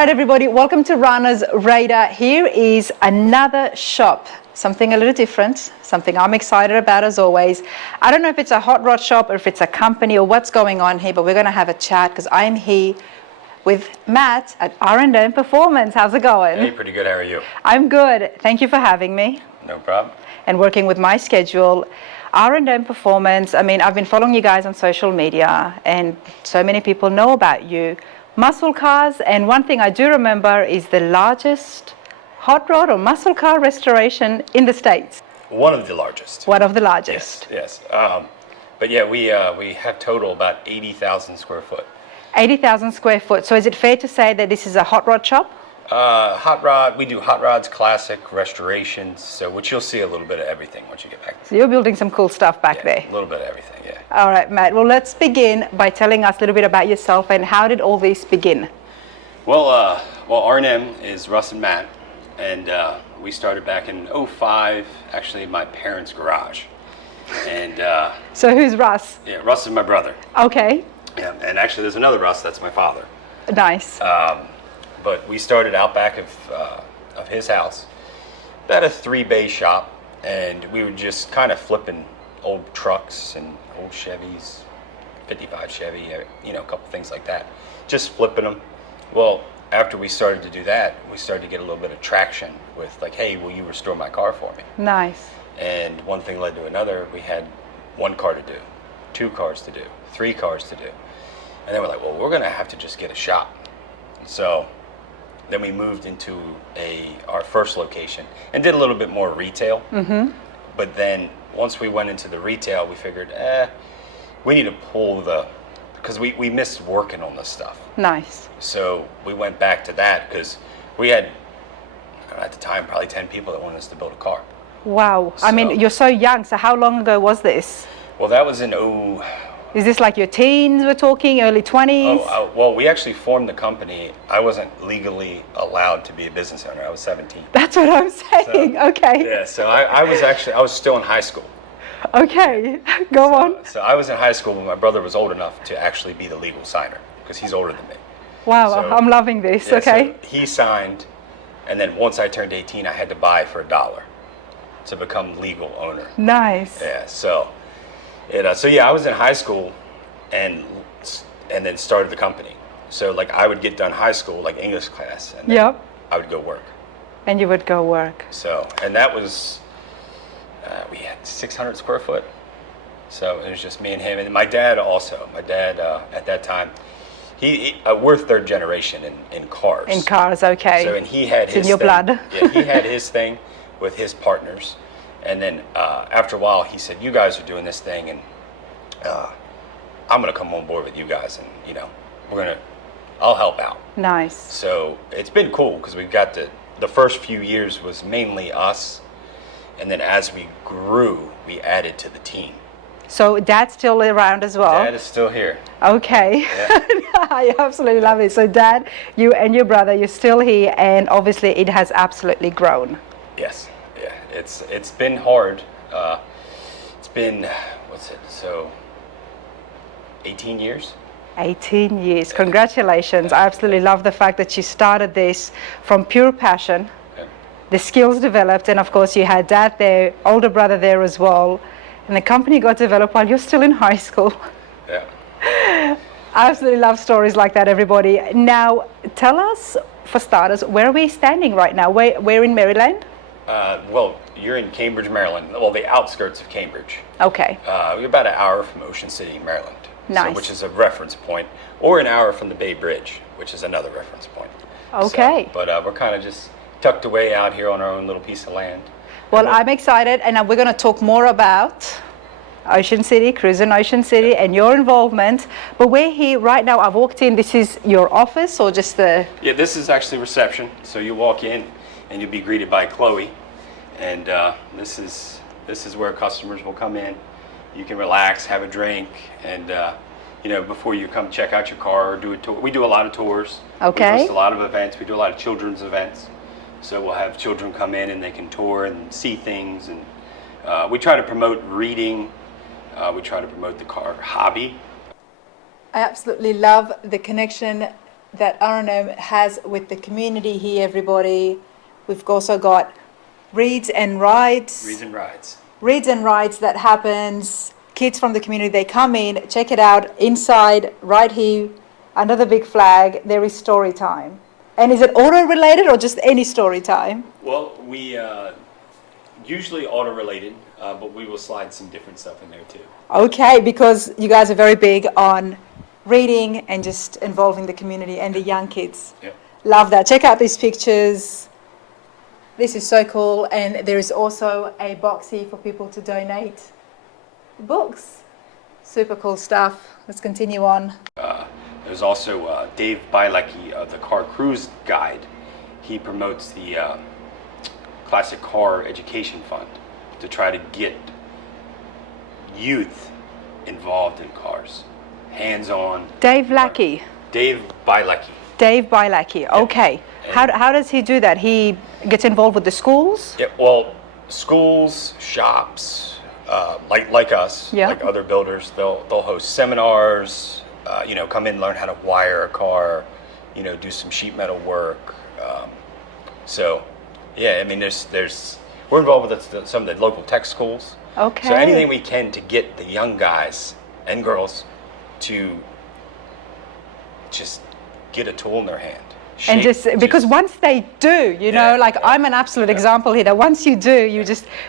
All right, everybody, welcome to Rana's Radar. Here is another shop, something a little different, something I'm excited about as always. I don't know if it's a hot rod shop or if it's a company or what's going on here, but we're going to have a chat because I'm here with Matt at R&M Performance. How's it going? Hey, pretty good. How are you? I'm good. Thank you for having me. No problem. And working with my schedule. R&M Performance, I mean, I've been following you guys on social media and so many people know about you. Muscle cars, and one thing I do remember is the largest hot rod or muscle car restoration in the States. One of the largest. One of the largest. Yes. But yeah, we have total about 80,000 square foot. 80,000 square foot. So is it fair to say that this is a hot rod shop? Hot rod, we do hot rods, classic, restorations, so which you'll see a little bit of everything once you get back. So you're building some cool stuff back there. A little bit of everything, yeah. All right, Matt. Well, let's begin by telling us a little bit about yourself and how did all this begin? Well, R&M is Russ and Matt, and we started back in '05, actually in my parents' garage. And so who's Russ? Yeah, Russ is my brother. Okay. Yeah, and actually there's another Russ, that's my father. Nice. But we started out back of his house, about a 3-bay shop, and we were just kind of flipping old trucks and old Chevys, 55 Chevy, a couple things like that, just flipping them. Well, after we started to do that, we started to get a little bit of traction with like, hey, will you restore my car for me? Nice. And one thing led to another. We had 1 car to do, 2 cars to do, 3 cars to do. And then we're like, well, we're going to have to just get a shop. So then we moved into our first location and did a little bit more retail. Mm-hmm. But then once we went into the retail, we figured, we need to pull because we missed working on this stuff. Nice. So we went back to that because we had, at the time, probably 10 people that wanted us to build a car. Wow. I mean, you're so young. So how long ago was this? Well, that was in Is this like your teens we're talking, early 20s? Well, we actually formed the company. I wasn't legally allowed to be a business owner. I was 17. That's what I'm saying. So, okay. Yeah, so I was still in high school. Okay, go on. So I was in high school when my brother was old enough to actually be the legal signer because he's older than me. Wow, So, I'm loving this. yeah, okay. So he signed, and then once I turned 18, I had to buy for $1 to become legal owner. Nice. Yeah, so I was in high school and then started the company. So like I would get done high school, like English class, and then I would go work. And you would go work. So, and that was, we had 600 square foot. So it was just me and him. And my dad also. My dad, at that time, we're 3rd generation in cars. In cars, okay. So, and he had his in your thing. blood. Yeah, he had his thing with his partners. And then after a while, he said, you guys are doing this thing, and I'm going to come on board with you guys, and, I'll help out. Nice. So it's been cool because we've got the first few years was mainly us. And then as we grew, we added to the team. So Dad's still around as well? Dad is still here. Okay. Yeah. I absolutely love it. So Dad, you and your brother, you're still here, and obviously it has absolutely grown. Yes. Yeah. It's been hard. It's been, 18 years? 18 years. Congratulations. I absolutely love the fact that you started this from pure passion. Yeah. The skills developed, and of course you had Dad there, older brother there as well, and the company got developed while you're still in high school. Yeah. I absolutely love stories like that, everybody. Now, tell us, for starters, where are we standing right now? We're in Maryland? Well, you're in Cambridge, Maryland. Well, the outskirts of Cambridge. Okay. We're about an hour from Ocean City, Maryland. Nice. Which is a reference point, or an hour from the Bay Bridge, which is another reference point. Okay. So, but we're kind of just tucked away out here on our own little piece of land. Well, I'm excited, and we're going to talk more about Ocean City, Cruising Ocean City, and your involvement. But we're here right now. I've walked in. This is your office, or just the? Yeah, this is actually reception. So you walk in, and you'll be greeted by Chloe, and this is where customers will come in. You can relax, have a drink, and before you come check out your car or do a tour. We do a lot of tours. Okay. We host a lot of events. We do a lot of children's events. So we'll have children come in and they can tour and see things, and we try to promote reading. We try to promote the car hobby. I absolutely love the connection that R&M has with the community here, everybody. We've also got reads and rides. Reads and rides. Reads and rides that happens. Kids from the community, they come in, check it out. Inside, right here, under the big flag, there is story time. And is it auto related or just any story time? Well, we usually auto related, but we will slide some different stuff in there too. Okay, because you guys are very big on reading and just involving the community and the young kids. Yep. Love that. Check out these pictures. This is so cool. And there is also a box here for people to donate books. Super cool stuff. Let's continue on. There's also Dave Bielecki, the Car Cruise Guide. He promotes the Classic Car Education Fund to try to get youth involved in cars, hands-on. Dave Lackey. Dave Bielecki. Dave Bielecki. Okay. How does he do that? He gets involved with the schools? Yeah, well, schools, shops, like us, Yeah. like other builders, they'll host seminars. Come in, learn how to wire a car. Do some sheet metal work. So, yeah, I mean, we're involved with some of the local tech schools. Okay. So anything we can to get the young guys and girls to just get a tool in their hand. And because once they do, I'm an absolute example here. That once you do,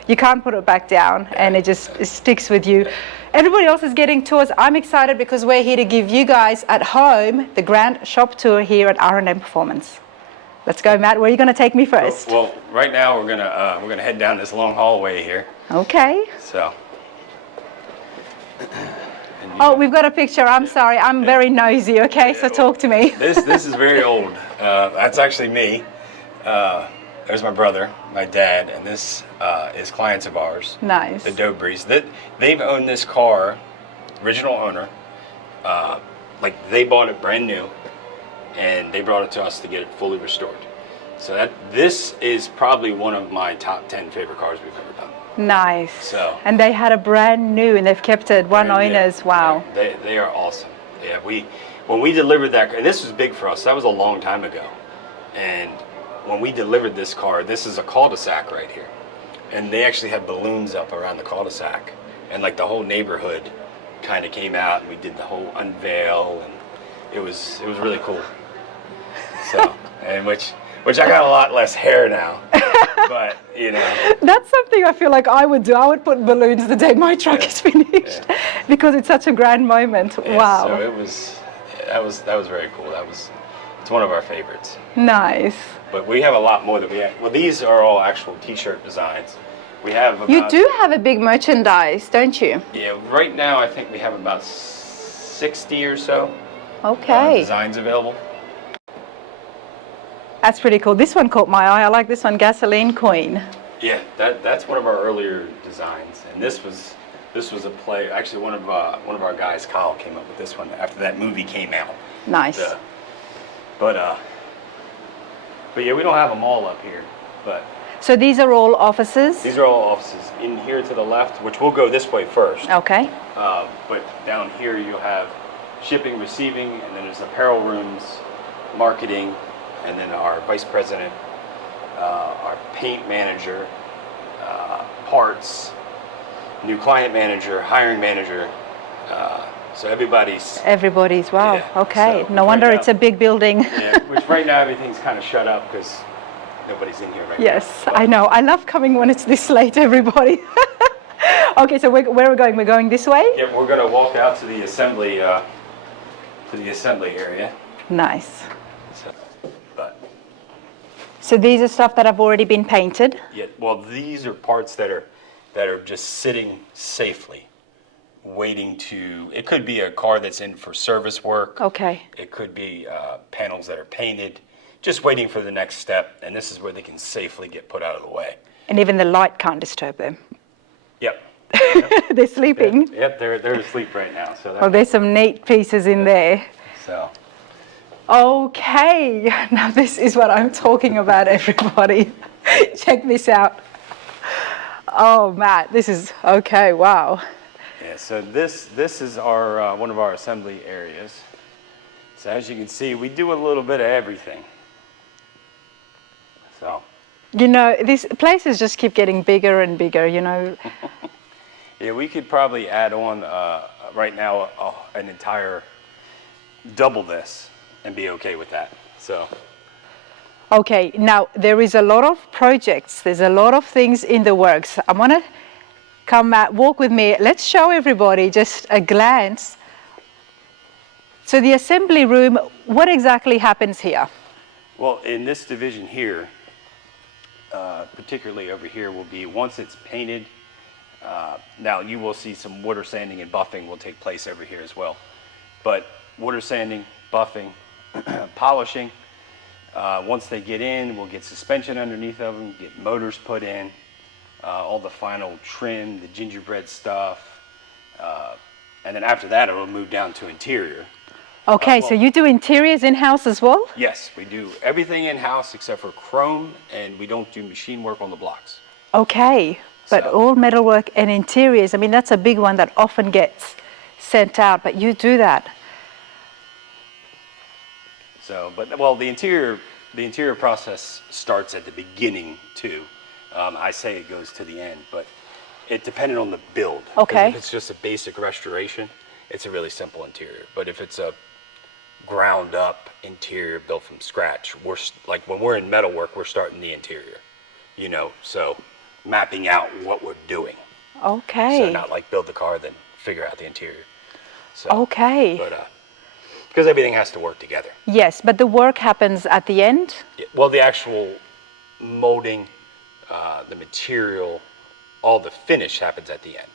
you can't put it back down, and it sticks with you. Everybody else is getting tours. I'm excited because we're here to give you guys at home the grand shop tour here at R&M Performance. Let's go, Matt. Where are you going to take me first? Well, right now we're gonna head down this long hallway here. Okay. So. Oh, we've got a picture. I'm sorry. I'm very nosy. Okay, so talk to me. This is very old. That's actually me. There's my brother, my dad, and this is clients of ours. Nice. The Dobries. They've owned this car, original owner. They bought it brand new, and they brought it to us to get it fully restored. So this is probably one of my top 10 favorite cars we've ever done. Nice. So. And they had a brand new, and they've kept it one owners. Wow. Yeah, they are awesome. Yeah, when we delivered that, and this was big for us. That was a long time ago, and when we delivered this car, this is a cul-de-sac right here, and they actually had balloons up around the cul-de-sac, and the whole neighborhood kind of came out, and we did the whole unveil, and it was really cool. So, and which I got a lot less hair now. But, That's something I feel like I would do. I would put balloons the day my truck is finished because it's such a grand moment. Yeah, wow. So that was very cool. It's one of our favorites. Nice. But we have a lot more that we have. Well, these are all actual t-shirt designs. We have about, You do have a big merchandise, don't you? Yeah, right now I think we have about 60 or so designs available. That's pretty cool. This one caught my eye. I like this one, Gasoline Queen. Yeah, that's one of our earlier designs, and this was a play. Actually, one of our guys, Kyle, came up with this one after that movie came out. Nice. But yeah, we don't have them all up here. But so these are all offices? These are all offices. In here to the left, which we'll go this way first. Okay. But down here you'll have shipping, receiving, and then there's apparel rooms, marketing. And then our vice president, our paint manager, parts, new client manager, hiring manager. So everybody's, wow. Yeah, okay. so No wonder right it's a big building. Yeah, which right now everything's kind of shut up because nobody's in here right now. Yes, I know. I love coming when it's this late, everybody. Okay, so where are we going? We're going this way? Yeah, we're going to walk out to the assembly area. Nice. But so these are stuff that have already been painted? yeah, well, these are parts that are just sitting safely, waiting to. It could be a car that's in for service work. Okay. It could be panels that are painted, just waiting for the next step. And this is where they can safely get put out of the way. And even the light can't disturb them. Yep. They're sleeping. Yep, they're asleep right now. So Oh, there's some neat pieces in there. So. Okay, now this is what I'm talking about, everybody. Check this out. Oh, Matt, this is okay. Wow. Yeah. So this is our one of our assembly areas. So as you can see, we do a little bit of everything. So. You know, these places just keep getting bigger and bigger, you know. Yeah, we could probably add on right now an entire double this and be okay with that. So. Okay, now there is a lot of projects, there's a lot of things in the works. I want to come walk with me. Let's show everybody just a glance. So the assembly room, what exactly happens here? Well, in this division here, particularly over here, will be once it's painted. Now you will see some water sanding and buffing will take place over here as well. But water sanding, buffing, polishing. Once they get in, we'll get suspension underneath of them, get motors put in, all the final trim, the gingerbread stuff, and then after that, it'll move down to interior. Okay, so you do interiors in-house as well? Yes, we do everything in-house except for chrome, and we don't do machine work on the blocks. Okay, but So- all metalwork and interiors, I mean, that's a big one that often gets sent out, but you do that. So, but well, the interior process starts at the beginning too. I say it goes to the end, but it depended on the build. 'Cause Okay. If it's just a basic restoration, it's a really simple interior. But if it's a ground up interior built from scratch, like when we're in metalwork, we're starting the interior. You know, so mapping out what we're doing. Okay. So not like build the car then figure out the interior. So, Okay. But because everything has to work together. Yes, but the work happens at the end? Yeah, well, the actual molding, the material, all the finish happens at the end.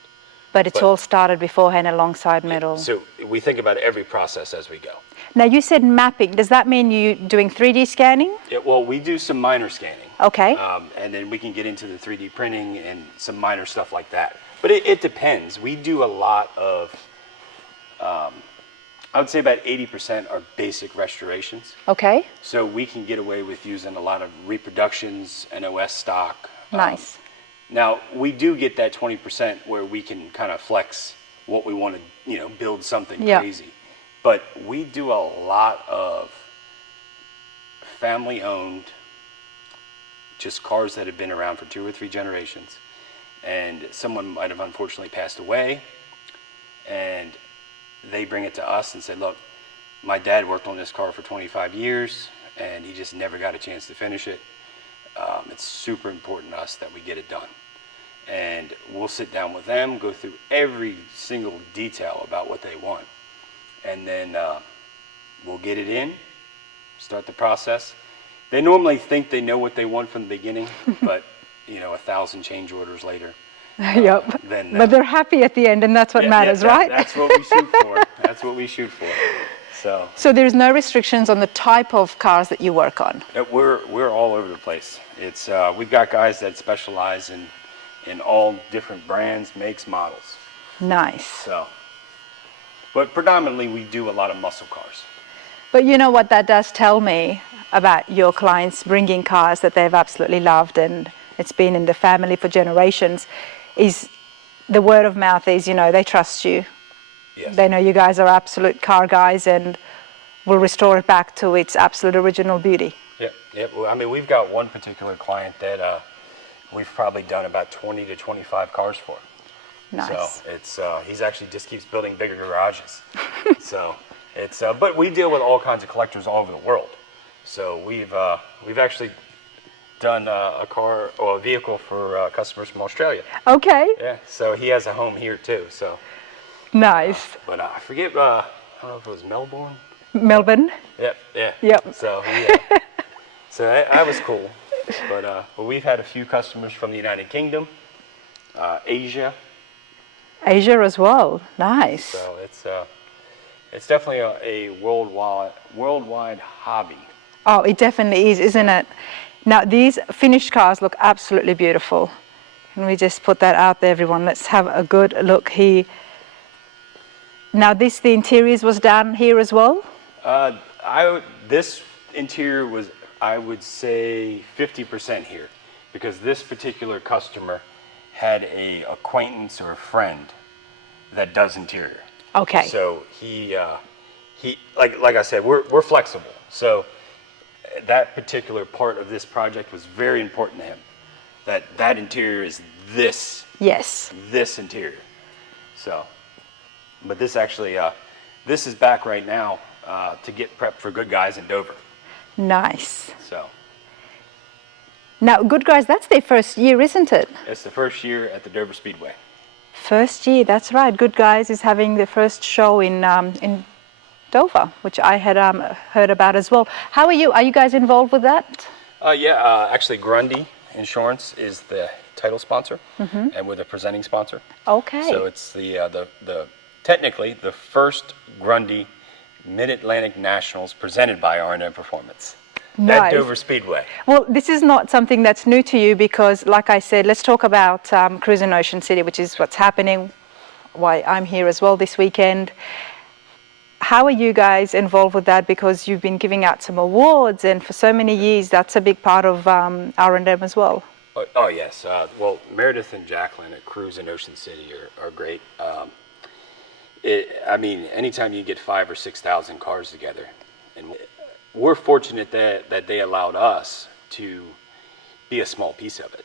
But it's But- all started beforehand alongside metal. So we think about every process as we go. Now you said mapping. Does that mean you doing 3D scanning? Yeah, well, we do some minor scanning. Okay. And then we can get into the 3D printing and some minor stuff like that. But it depends. We do a lot of, I would say about 80% are basic restorations. Okay. So we can get away with using a lot of reproductions, NOS stock. Nice. Now, we do get that 20% where we can kind of flex what we want to, you know, build something Yeah. crazy. But we do a lot of family-owned, just cars that have been around for 2 or 3 generations. And someone might have unfortunately passed away, and they bring it to us and say, look, my dad worked on this car for 25 years, and he just never got a chance to finish it. It's super important to us that we get it done. And we'll sit down with them, go through every single detail about what they want. And then we'll get it in, start the process. They normally think they know what they want from the beginning, but you know, 1,000 change orders later. Yep. Then, But they're happy at the end, and that's what matters, right? That's what we shoot for. That's what we shoot for. So So there's no restrictions on the type of cars that you work on? we're all over the place. It's we've got guys that specialize in all different brands, makes, models. Nice. So, but predominantly we do a lot of muscle cars. But you know what that does tell me about your clients bringing cars that they've absolutely loved and it's been in the family for generations, is the word of mouth is, you know, they trust you. Yes. They know you guys are absolute car guys and will restore it back to its absolute original beauty. Yep. Yep. Well, I mean, we've got one particular client that we've probably done about 20 to 25 cars for. Nice. So it's he's actually just keeps building bigger garages. So it's but we deal with all kinds of collectors all over the world. So we've actually done a car or a vehicle for customers from Australia. Okay. Yeah. So he has a home here too. So, Nice. but I forget. I don't know if it was Melbourne. Melbourne. Yep. Yeah. Yep. So yeah. So that was cool. But we've had a few customers from the United Kingdom, Asia. Asia as well. Nice. So it's definitely a worldwide hobby. Oh, it definitely is, isn't it? Now, these finished cars look absolutely beautiful. Can we just put that out there, everyone? Let's have a good look here. Now, the interiors was done here as well? This interior was, I would say, 50% here, because this particular customer had a acquaintance or a friend that does interior. Okay. So he like I said, we're flexible. So that particular part of this project was very important to him. That interior is Yes. this interior. So, but this actually, this is back right now to get prepped for Good Guys in Dover. Nice. So Now, Good Guys, that's their first year, isn't it? it's the first year at the Dover Speedway. First year, that's right. Good Guys is having the first show in Dover, which I had heard about as well. How are you? Are you guys involved with that? Actually, Grundy Insurance is the title sponsor, and we're the presenting sponsor. Okay. So it's the technically the first Grundy Mid-Atlantic Nationals presented by R&M Performance at Nice. Dover Speedway. Well, this is not something that's new to you because, like I said, let's talk about Cruising Ocean City, which is what's happening, why I'm here as well this weekend. How are you guys involved with that? Because you've been giving out some awards, and for so many years, that's a big part of R&M as well. Oh yes. Well, Meredith and Jacqueline at Cruising Ocean City are great. I mean, anytime you get 5,000 or 6,000 cars together, and we're fortunate that they allowed us to be a small piece of it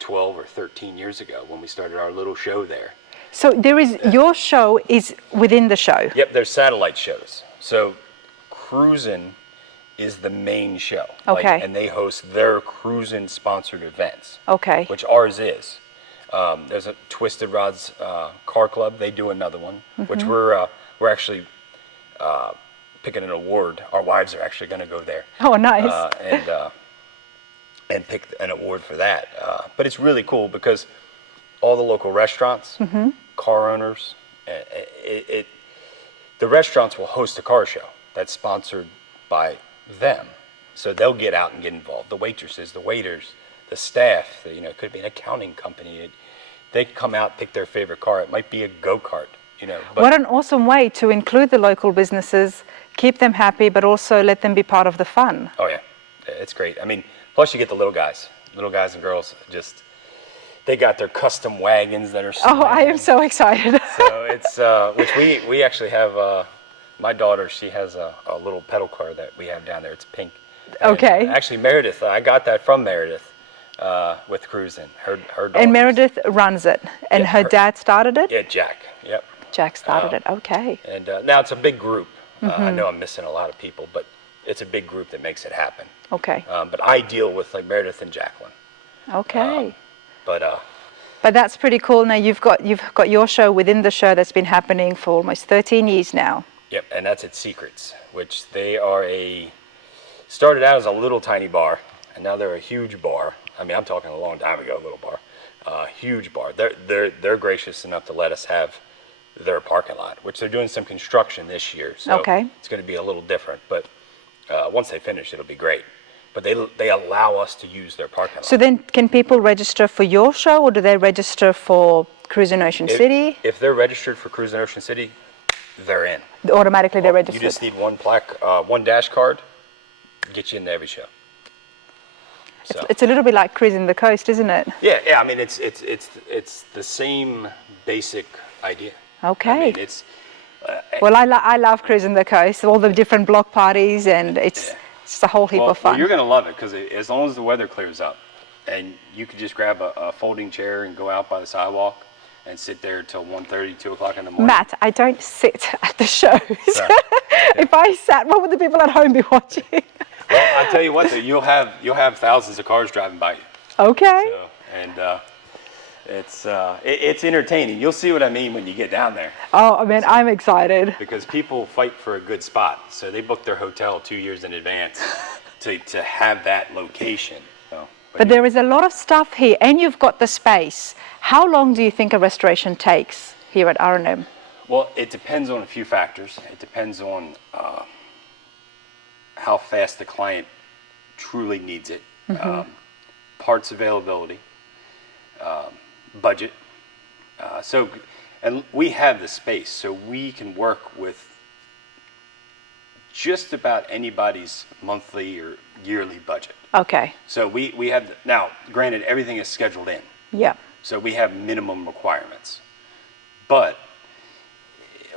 12 or 13 years ago when we started our little show there. So there is your show is within the show. Yep, there's satellite shows. So Cruisin' is the main show. Okay. And they host their Cruisin' sponsored events. Okay. Which ours is. There's a Twisted Rods Car Club. They do another one, which we're actually picking an award. Our wives are actually going to go there. Oh, nice. And pick an award for that. But it's really cool because all the local restaurants, car owners, the restaurants will host a car show that's sponsored by them. So they'll get out and get involved. The waitresses, the waiters, the staff, it could be an accounting company. They come out, pick their favorite car. It might be a go-kart, But What an awesome way to include the local businesses, keep them happy, but also let them be part of the fun. Oh yeah, it's great. I mean, plus you get the little guys and girls, they got their custom wagons that are. Oh, I am so excited. So it's which we actually have. My daughter, she has a little pedal car that we have down there. It's pink. Okay. And actually, Meredith, I got that from Meredith with Cruisin'. Her daughter. And Meredith runs it, and Yeah, her dad started it? Yeah, Jack. Yep. Jack started it, okay. And now it's a big group. I know I'm missing a lot of people, but it's a big group that makes it happen. Okay, But I deal with like Meredith and Jacqueline. okay. But that's pretty cool. Now you've got your show within the show that's been happening for almost 13 years now. yep, and that's at Secrets, which they are started out as a little tiny bar, and now they're a huge bar. I mean, I'm talking a long time ago, little bar, huge bar. They're gracious enough to let us have their parking lot, which they're doing some construction this year, so Okay. it's going to be a little different. But once they finish, it'll be great. But they allow us to use their parking lot. So then can people register for your show, or do they register for Cruising Ocean City? If they're registered for Cruising Ocean City, they're in. Automatically they're registered? You just need one plaque, one dash card, get you into every show. So. It's a little bit like Cruising the Coast, isn't it? Yeah. I mean, it's the same basic idea. Okay. I mean, it's. Well, I love Cruising the Coast, all the different block parties, and it's a whole heap of fun. Well, you're gonna love it because as long as the weather clears up, and you can just grab a folding chair and go out by the sidewalk and sit there till 1:30, 2 o'clock in the morning. Matt, I don't sit at the shows. If I sat, what would the people at home be watching? Well, I'll tell you what, though, you'll have thousands of cars driving by you. Okay. So, and it's entertaining. You'll see what I mean when you get down there. Oh, I mean, I'm excited. Because people fight for a good spot, so they book their hotel 2 years in advance to have that location. So, But there is a lot of stuff here, and you've got the space. How long do you think a restoration takes here at R&M? Well, it depends on a few factors. It depends on how fast the client truly needs it, parts availability, budget. And we have the space, so we can work with just about anybody's monthly or yearly budget. Okay. So we have, now, granted, everything is scheduled in. Yeah. So we have minimum requirements. But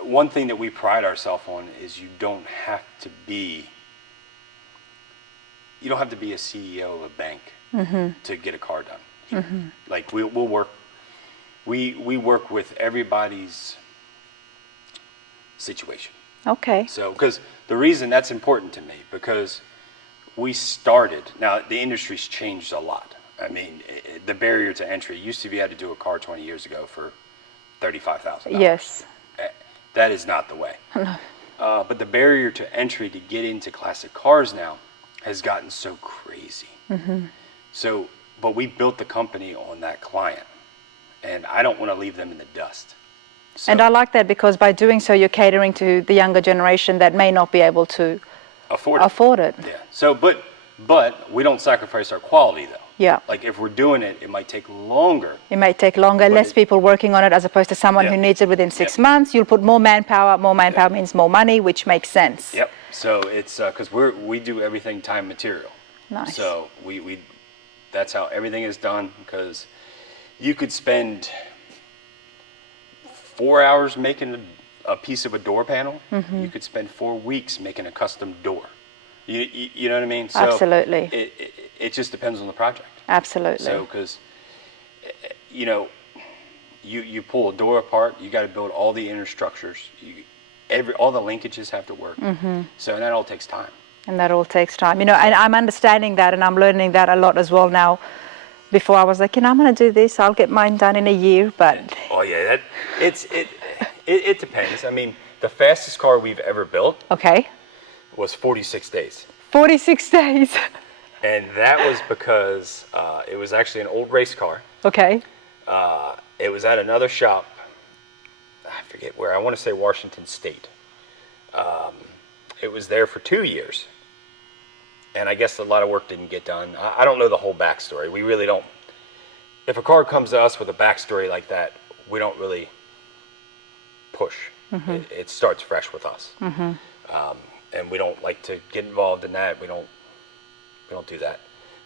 one thing that we pride ourselves on is you don't have to be a CEO of a bank to get a car done. Like we'll work. We work with everybody's situation. Okay. So, because the reason that's important to me, because we started, now the industry's changed a lot. I mean, the barrier to entry used to be you had to do a car 20 years ago for $35,000. Yes. That is not the way. But the barrier to entry to get into classic cars now has gotten so crazy. So, but we built the company on that client, and I don't want to leave them in the dust. So, And I like that because by doing so, you're catering to the younger generation that may not be able to afford it. Yeah. So, but we don't sacrifice our quality though. Yeah. Like if we're doing it, it might take longer. It may take longer, less people working on it as opposed to someone who needs it within 6 months. You'll put more manpower. More manpower means more money, which makes sense. Yep. So it's because we do everything time material. Nice. So we that's how everything is done, because you could spend 4 hours making a piece of a door panel. You could spend 4 weeks making a custom door. You know what I mean? So Absolutely. It just depends on the project. Absolutely. So because you pull a door apart, you got to build all the inner structures. All the linkages have to work. So that all takes time. And that all takes time. And I'm understanding that, and I'm learning that a lot as well now. Before I was like, I'm going to do this. I'll get mine done in a year, but... Oh yeah, it depends. I mean, the fastest car we've ever built Okay. was 46 days. 46 days. And that was because it was actually an old race car. Okay. It was at another shop. I forget where. I want to say Washington State. It was there for 2 years. And I guess a lot of work didn't get done. I don't know the whole backstory. We really don't. If a car comes to us with a backstory like that, we don't really push. It starts fresh with us. And we don't like to get involved in that. We don't do that.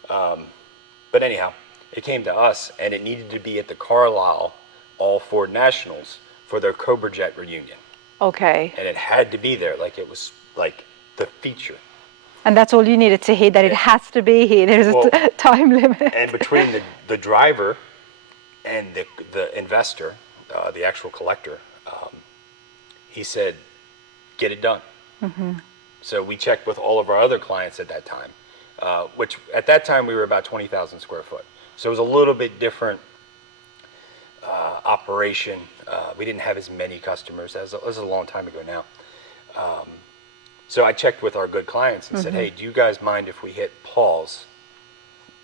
But anyhow, it came to us, and it needed to be at the Carlisle All Ford Nationals for their Cobra Jet reunion. Okay. And it had to be there, like it was like the feature. And that's all you needed to hear, that it has to be here. There's a time limit. And between the driver and the investor, the actual collector, he said, get it done. So we checked with all of our other clients at that time, which at that time we were about 20,000 square foot. So it was a little bit different operation. We didn't have as many customers. That was a long time ago now. So I checked with our good clients and said, hey, do you guys mind if we hit pause?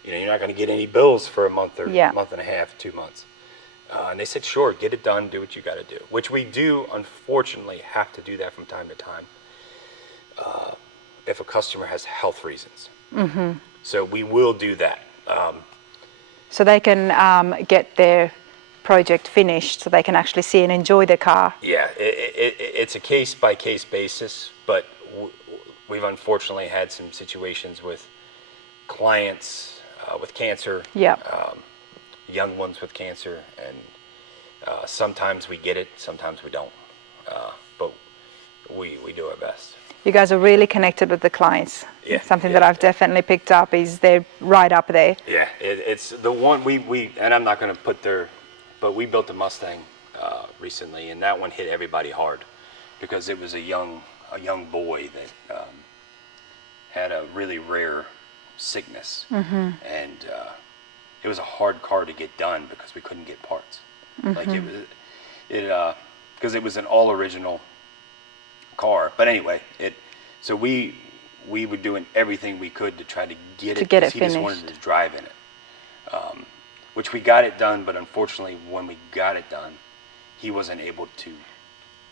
You're not going to get any bills for a month or month and a half, 2 months. And they said, sure, get it done, do what you got to do, which we do, unfortunately, have to do that from time to time if a customer has health reasons. So we will do that. So they can get their project finished, so they can actually see and enjoy the car. Yeah, it's a case-by-case basis, but we've unfortunately had some situations with clients with cancer, young ones with cancer, and sometimes we get it, sometimes we don't, but we do our best. You guys are really connected with the clients. Something that I've definitely picked up is they're right up there. Yeah, it's the one we and I'm not going to put but we built a Mustang recently, and that one hit everybody hard because it was a young boy that had a really rare sickness, and it was a hard car to get done because we couldn't get parts. Like because it was an all original car. But anyway, so we were doing everything we could to try to get it finished. He just wanted to drive in it, which we got it done. But unfortunately, when we got it done, he wasn't able to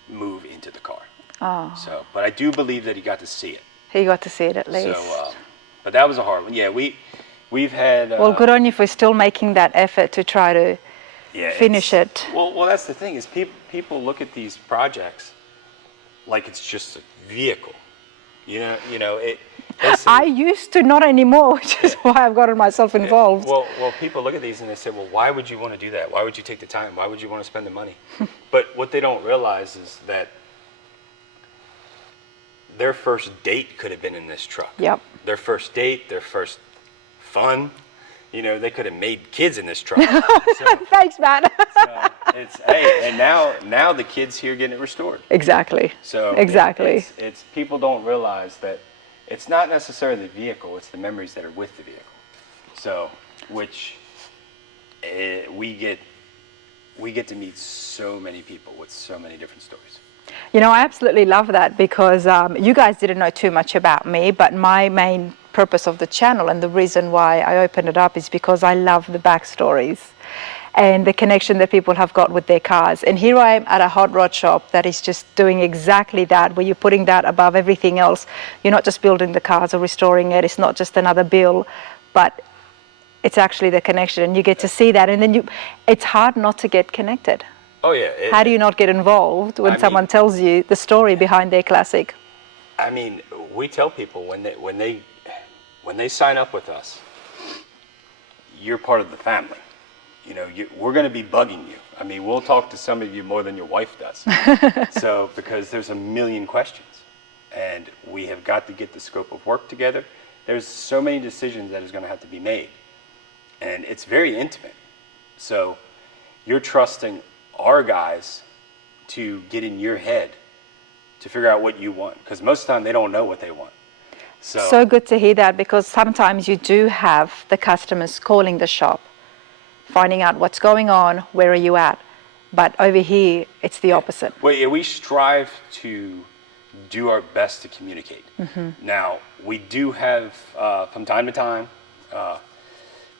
move into the car. So, but I do believe that he got to see it. He got to see it at least. So, but that was a hard one. Yeah, we've had. Well, good on you for still making that effort to try to finish it. Well, that's the thing is people look at these projects like it's just a vehicle. I used to, not anymore, which is why I've gotten myself involved. Well, people look at these and they say, well, why would you want to do that? Why would you take the time? Why would you want to spend the money? But what they don't realize is that their first date could have been in this truck. Yep. Their first date, their first fun. You know, they could have made kids in this truck. So, Thanks, Matt. it's hey, and now the kids here getting it restored. Exactly. So exactly. It's people don't realize that it's not necessarily the vehicle; it's the memories that are with the vehicle. So, which we get to meet so many people with so many different stories. You know, I absolutely love that because you guys didn't know too much about me, but my main purpose of the channel and the reason why I opened it up is because I love the backstories and the connection that people have got with their cars. And here I am at a hot rod shop that is just doing exactly that, where you're putting that above everything else. You're not just building the cars or restoring it. It's not just another bill, but it's actually the connection, and you get to see that. And then it's hard not to get connected. Oh yeah. How do you not get involved when someone tells you the story behind their classic? I mean, we tell people when they sign up with us, you're part of the family. You know, we're going to be bugging you. I mean, we'll talk to some of you more than your wife does. So, because there's a million questions, and we have got to get the scope of work together. There's so many decisions that is going to have to be made, and it's very intimate. So, you're trusting our guys to get in your head to figure out what you want, because most of the time they don't know what they want. So good to hear that, because sometimes you do have the customers calling the shop, finding out what's going on, where are you at. But over here, it's the opposite. Well, yeah, we strive to do our best to communicate. Mm-hmm. Now, we do have, from time to time,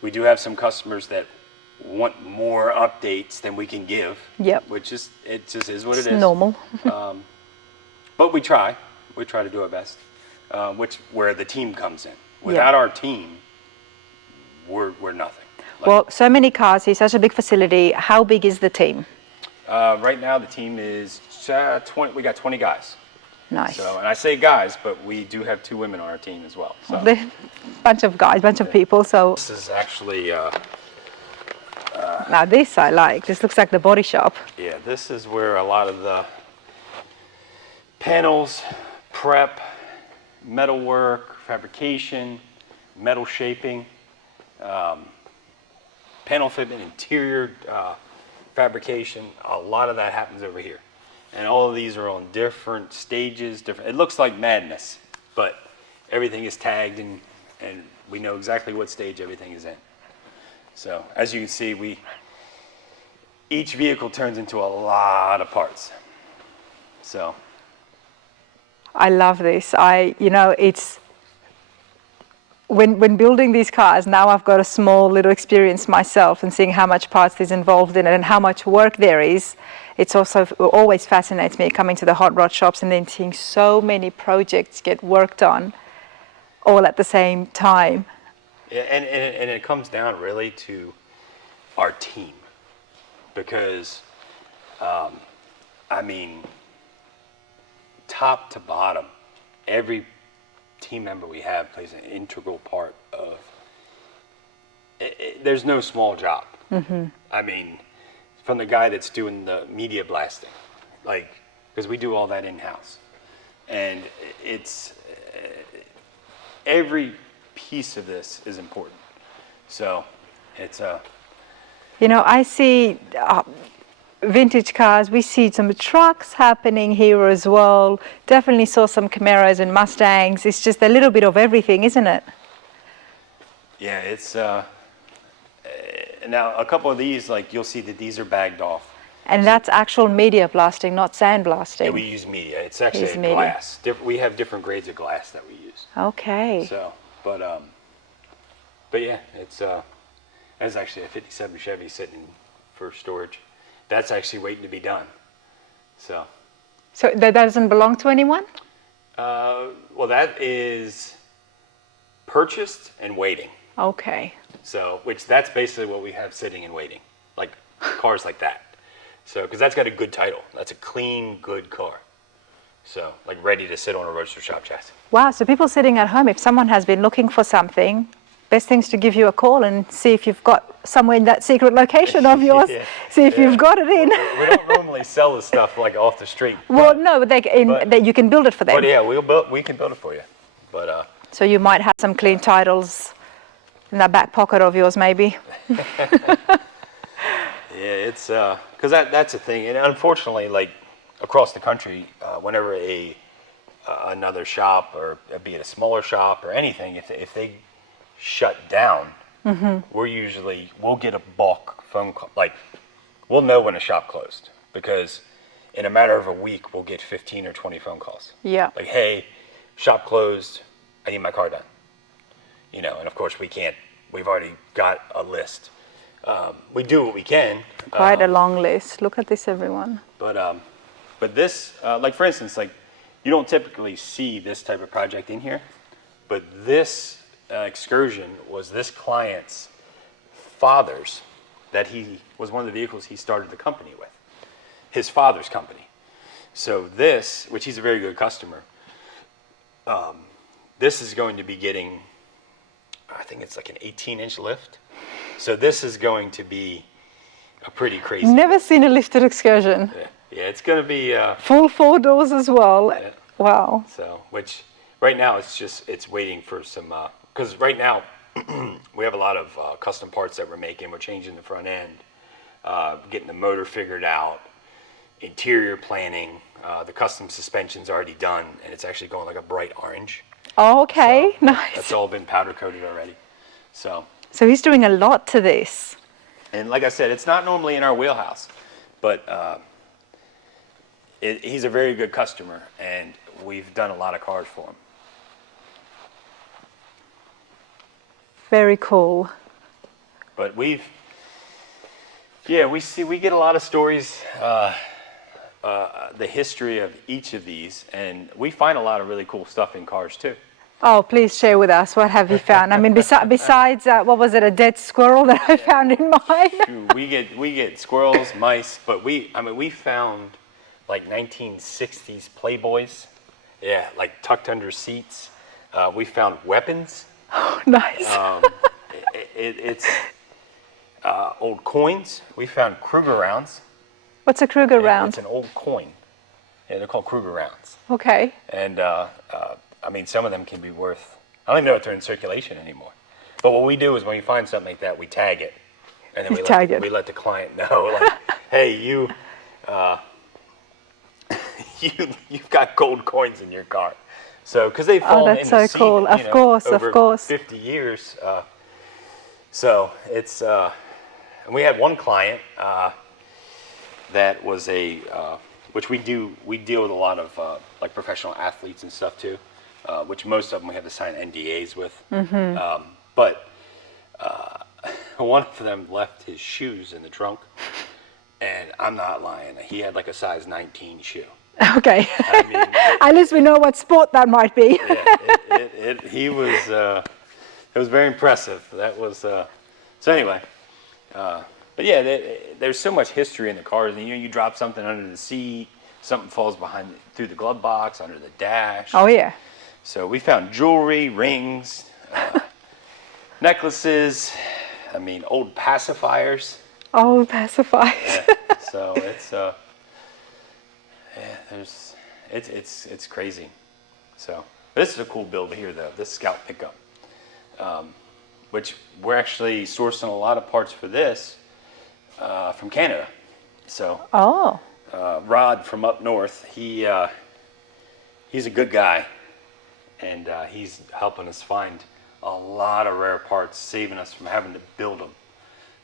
we do have some customers that want more updates than we can give. Yep. Which is, it just is what it is. It's normal. But we try to do our best, where the team comes in. Without our team, we're nothing. Well, so many cars here, such a big facility. How big is the team? Right now, the team is 20. We got 20 guys. Nice. So, and I say guys, but we do have 2 women on our team as well. So. Bunch of guys, bunch of people. So this is actually. Now this I like. This looks like the body shop. Yeah, this is where a lot of the panels, prep, metal work, fabrication, metal shaping, panel fitment, interior fabrication, a lot of that happens over here. And all of these are on different stages, it looks like madness, but everything is tagged and we know exactly what stage everything is in. So as you can see, each vehicle turns into a lot of parts. So. I love this. It's when building these cars, now I've got a small little experience myself and seeing how much parts is involved in it and how much work there is. It's also always fascinates me coming to the hot rod shops and then seeing so many projects get worked on all at the same time. Yeah, and it comes down really to our team, because, top to bottom, every team member we have plays an integral part of. There's no small job. Mm-hmm. I mean, from the guy that's doing the media blasting, because we do all that in-house, and it's every piece of this is important. So it's I see vintage cars. We see some trucks happening here as well. Definitely saw some Camaros and Mustangs. It's just a little bit of everything, isn't it? Yeah, it's now a couple of these, you'll see that these are bagged off. And that's actual media blasting, not sand blasting. Yeah, we use media. It's actually glass. We have different grades of glass that we use. Okay. So, but yeah, there's actually a 57 Chevy sitting for storage. That's actually waiting to be done. So that doesn't belong to anyone? Well, that is purchased and waiting. Okay. So, that's basically what we have sitting and waiting, like cars like that. So, because that's got a good title. That's a clean, good car. So, ready to sit on a roadster shop chassis. Wow, so people sitting at home, if someone has been looking for something, best thing's to give you a call and see if you've got somewhere in that secret location of yours. Yeah, See if yeah. you've got it in. We don't normally sell this stuff like off the street. Well, no, but that you can build it for them. But yeah, we can build it for you. But So you might have some clean titles in that back pocket of yours, maybe. yeah, it's because that's a thing, and unfortunately, like across the country, whenever another shop, or be it a smaller shop or anything, if they shut down, we'll get a bulk phone call. Like, we'll know when a shop closed, because in a matter of a week, we'll get 15 or 20 phone calls. Yeah. Like, hey, shop closed, I need my car done. You know, and of course we've already got a list. We do what we can. Quite a long list. Look at this, everyone. But this, like for instance, like you don't typically see this type of project in here, but this excursion was this client's father's, that he was one of the vehicles he started the company with, his father's company. So this, which he's a very good customer, this is going to be getting, I think it's like an 18-inch lift. So this is going to be a pretty crazy. Never seen a lifted excursion. Yeah, it's going to be Full 4 doors as well. Yeah. Wow. So, which right now it's waiting for some, because right now we have a lot of custom parts that we're making. We're changing the front end, getting the motor figured out, interior planning. The custom suspension's already done, and it's actually going like a bright orange. Oh, okay, So nice. That's all been powder coated already. So he's doing a lot to this. And like I said, it's not normally in our wheelhouse, but he's a very good customer, and we've done a lot of cars for him. Very cool. But we get a lot of stories, the history of each of these, and we find a lot of really cool stuff in cars too. Oh, please share with us. What have you found? I mean, besides, what was it, a dead squirrel that I found in mine? Shoot, we get squirrels, mice, but we found like 1960s Playboys, yeah, like tucked under seats. We found weapons. Oh, nice. It's old coins. We found Kruger rounds. What's a Kruger round? It's an old coin. Yeah, they're called Kruger rounds. Okay. And I mean, some of them can be worth, I don't even know if they're in circulation anymore. But what we do is when we find something like that, we tag it. And then we let the client know, like, hey, you've got gold coins in your car. So, because they've fallen in the sea. Oh, that's so cool. Of course, over of course. 50 years. So it's, and we had one client that was which we deal with a lot of like professional athletes and stuff too, which most of them we have to sign NDAs with. But one of them left his shoes in the trunk, and I'm not lying. He had like a size 19 shoe. Okay. I mean, at least we know what sport that might be. He was. It was very impressive. That was. So anyway. But yeah, there's so much history in the cars. And you drop something under the seat, something falls through the glove box, under the dash. Oh yeah. So we found jewelry, rings, necklaces. I mean, old pacifiers. Oh, pacifiers. Yeah. So it's it's crazy. So this is a cool build here, though. This Scout pickup, which we're actually sourcing a lot of parts for this. From Canada. So Rod from up north, he's a good guy, and he's helping us find a lot of rare parts, saving us from having to build them.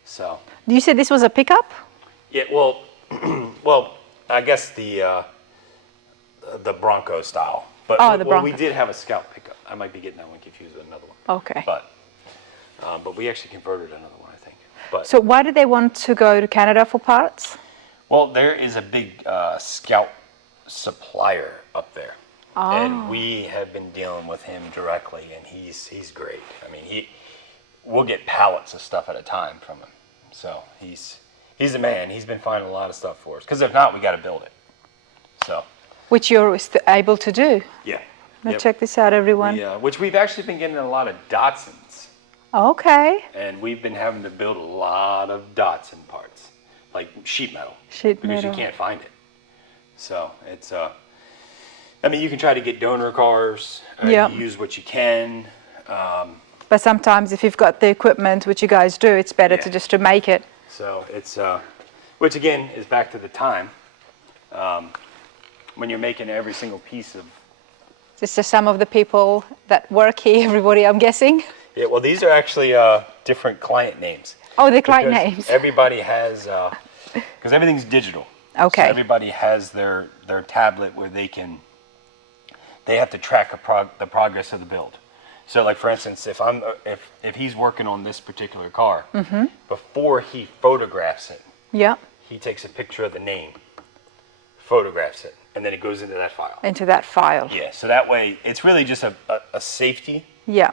So you said this was a pickup? Yeah, well, well, I guess the Bronco style. But the Bronco. We did have a Scout pickup. I might be getting that one confused with another one. Okay. But we actually converted another one, I think. But so why did they want to go to Canada for parts? Well, there is a big Scout supplier up there, and we have been dealing with him directly, and he's great. I mean, we'll get pallets of stuff at a time from him. So he's a man. He's been finding a lot of stuff for us. Because if not, we got to build it. So. Which you're able to do. Yeah. Now check this out, everyone. Which we've actually been getting a lot of Datsuns. Okay. and we've been having to build a lot of Datsun parts, like sheet metal, Sheet because metal. you can't find it. So it's I mean, you can try to get donor cars. Yeah. You use what you can. But sometimes if you've got the equipment, which you guys do, it's better Yeah. to just to make it. So it's which again is back to the time when you're making every single piece of. This is some of the people that work here, everybody, I'm guessing. Yeah, well, these are actually different client names. Oh, the client Because names. Everybody has, because everything's digital. Okay. So everybody has their tablet where they have to track the progress of the build. So, like for instance, if he's working on this particular car, before he photographs it, Yeah, he takes a picture of the name, photographs it, and then it goes into that file. into that file. Yeah. So that way, it's really just a safety. Yeah.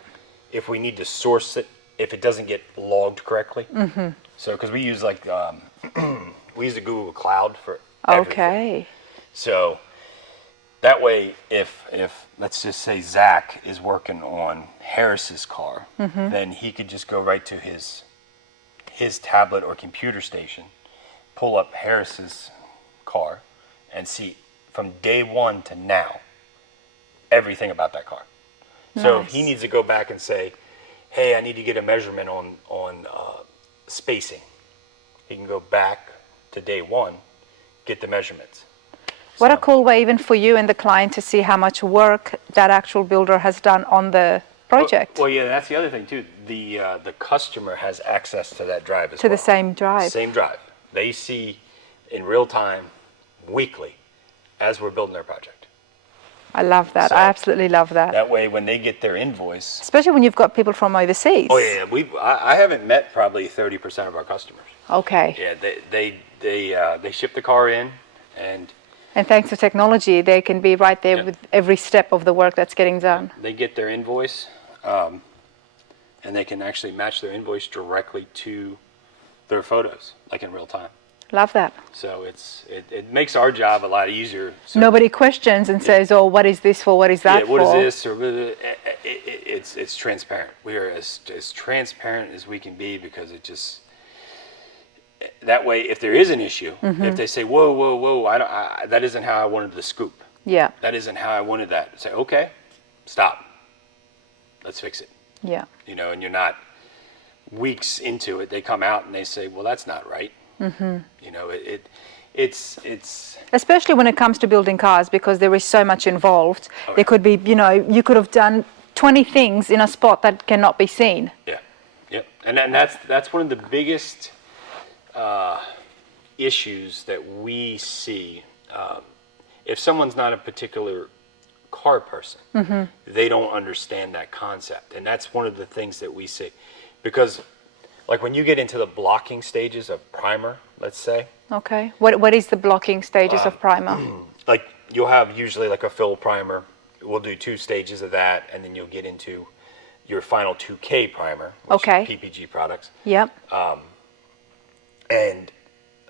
If we need to source it, if it doesn't get logged correctly. Mm-hmm. So, because we use like, we use the Google Cloud for everything. Okay. So that way, if let's just say Zach is working on Harris's car, then he could just go right to his tablet or computer station, pull up Harris's car, and see from day one to now everything about that car. So if he Nice. needs to go back and say, hey, I need to get a measurement on spacing, he can go back to day one, get the measurements. What a So- cool way even for you and the client to see how much work that actual builder has done on the project. Well, yeah, that's the other thing too. The customer has access to that drive as To well. the same drive. Same drive. They see in real time, weekly, as we're building their project. I love that. So- I absolutely love that. That way, when they get their invoice, Especially when you've got people from overseas. oh yeah, I haven't met probably 30% of our customers. Okay. Yeah, they ship the car in, and And thanks to technology, they can be right there Yeah. with every step of the work that's getting done. they get their invoice, and they can actually match their invoice directly to their photos, like in real time. Love that. So it makes our job a lot easier. So, Nobody questions and says, "Oh, what is this for? What is that yeah, what is for?" this? Or it's transparent. We are as transparent as we can be, because it just that way, if there is an issue, if they say, "Whoa, whoa, whoa," that isn't how I wanted the scoop. Yeah. That isn't how I wanted that. Say, okay, stop. Let's fix it. Yeah. You know, and you're not weeks into it. They come out and they say, "Well, that's not right." You know, it's Especially when it comes to building cars, because there is so much involved. Oh, There yeah. could be, you could have done 20 things in a spot that cannot be seen. yeah, yep. And that's one of the biggest issues that we see. If someone's not a particular car person, they don't understand that concept, and that's one of the things that we see, because like when you get into the blocking stages of primer, let's say, Okay. What is the blocking stages of primer? like you'll have usually like a fill primer. We'll do 2 stages of that, and then you'll get into your final 2K primer, which Okay. is PPG products. Yep. And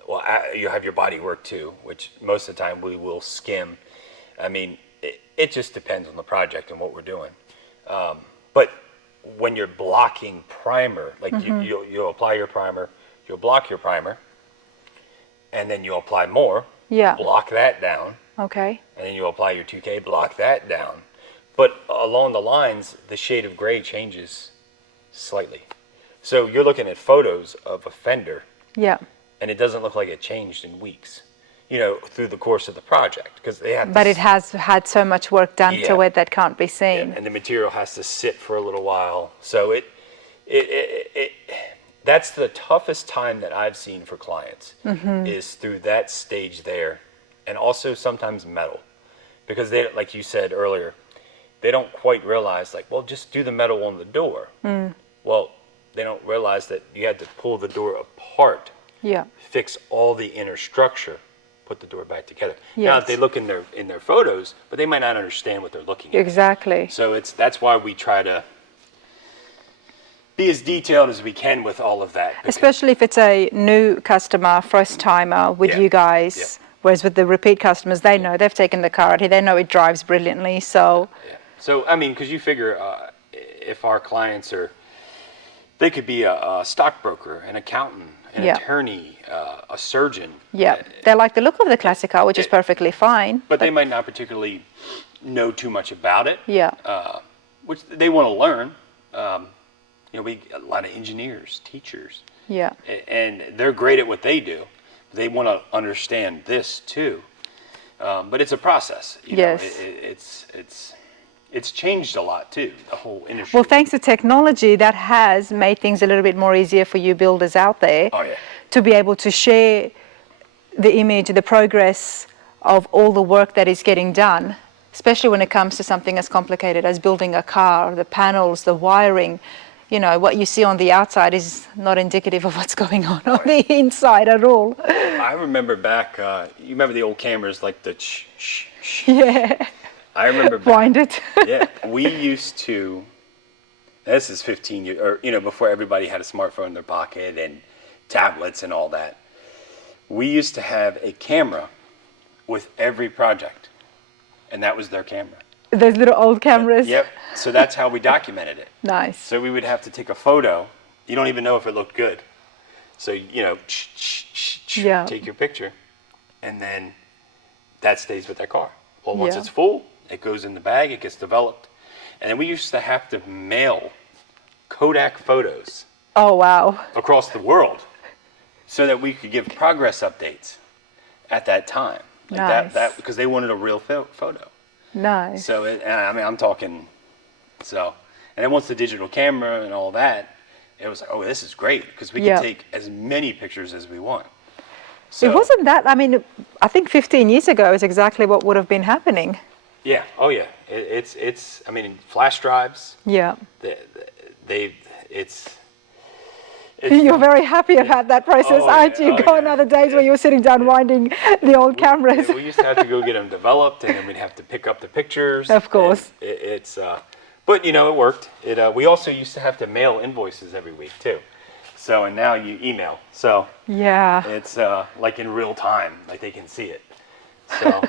well, you have your body work too, which most of the time we will skim. I mean, it just depends on the project and what we're doing. But when you're blocking primer, like you'll apply your primer, you'll block your primer, and then you'll apply more, Yeah. block that down, Okay. and then you'll apply your 2K, block that down. But along the lines, the shade of gray changes slightly. So you're looking at photos of a fender, Yeah. and it doesn't look like it changed in weeks, through the course of the project, because they have. But it has had so much work done to Yeah. it that can't be seen. and the material has to sit for a little while. So that's the toughest time that I've seen for clients is through that stage there, and also sometimes metal, because they, like you said earlier, they don't quite realize, like, well, just do the metal on the door. Well, they don't realize that you had to pull the door apart, Yeah. fix all the inner structure, put the door back together. Now, Yes. if they look in their photos, but they might not understand what they're looking at. Exactly. So that's why we try to be as detailed as we can with all of that. because- Especially if it's a new customer, first timer with Yeah. you guys. Yeah. Whereas with the repeat customers, they know they've taken the car out here, they know it drives brilliantly. So Yeah. So I mean, because you figure if our clients are, They could be a stockbroker, an accountant, an Yeah. attorney, a surgeon. Yeah, they like the look of the classic car, which is perfectly fine. But they might not particularly know too much about it. Yeah, Which they want to learn. We a lot of engineers, teachers, yeah, and they're great at what they do. They want to understand this too. But it's a process. Yes. It's changed a lot too. The whole industry. Well, thanks to technology, that has made things a little bit more easier for you builders out there Oh yeah. to be able to share the image, the progress of all the work that is getting done, especially when it comes to something as complicated as building a car, the panels, the wiring. You know, what you see on the outside is not indicative of what's going on the inside at all. I remember back. You remember the old cameras, like the shh. Yeah, I remember back. wind it. Yeah, we used to. This is 15 years, or before everybody had a smartphone in their pocket and tablets and all that. We used to have a camera with every project, and that was their camera. Those little old cameras. Yep. So that's how we documented it. Nice. So we would have to take a photo. You don't even know if it looked good. So Yeah. take your picture, and then that stays with their car. Well, once Yeah. it's full, it goes in the bag. It gets developed, and then we used to have to mail Kodak photos Oh, wow. across the world so that we could give progress updates at that time. Like Nice. that because they wanted a real photo. Nice. So I'm talking. So, and then once the digital camera and all that, it was like, oh, this is great because we Yeah. can take as many pictures as we want. So, It wasn't that, I mean, I think 15 years ago is exactly what would have been happening. Yeah. Oh yeah. It's. I mean, flash drives. Yeah. It's. You're very happy about that process, Oh, aren't yeah. you? Oh, Gone yeah. are the days where you were sitting down winding the old cameras. Yeah, we used to have to go get them developed, and then we'd have to pick up the pictures. Of course. And it's. But it worked. We also used to have to mail invoices every week too. So and now you email. So Yeah. it's like in real time, like they can see it. So,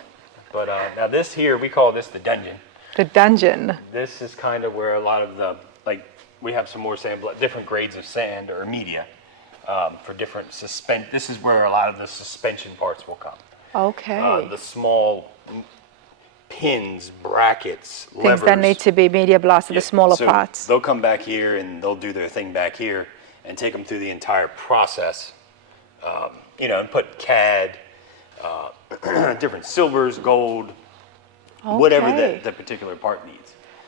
but now this here, we call this the dungeon. The dungeon. This is kind of where a lot of the we have some more sand, different grades of sand or media for different This is where a lot of the suspension parts will come. Okay. The small pins, brackets, Things levers. that need to be media blasted, the smaller So parts. they'll come back here and they'll do their thing back here and take them through the entire process. And put CAD, different silvers, gold, whatever Okay. the particular part needs.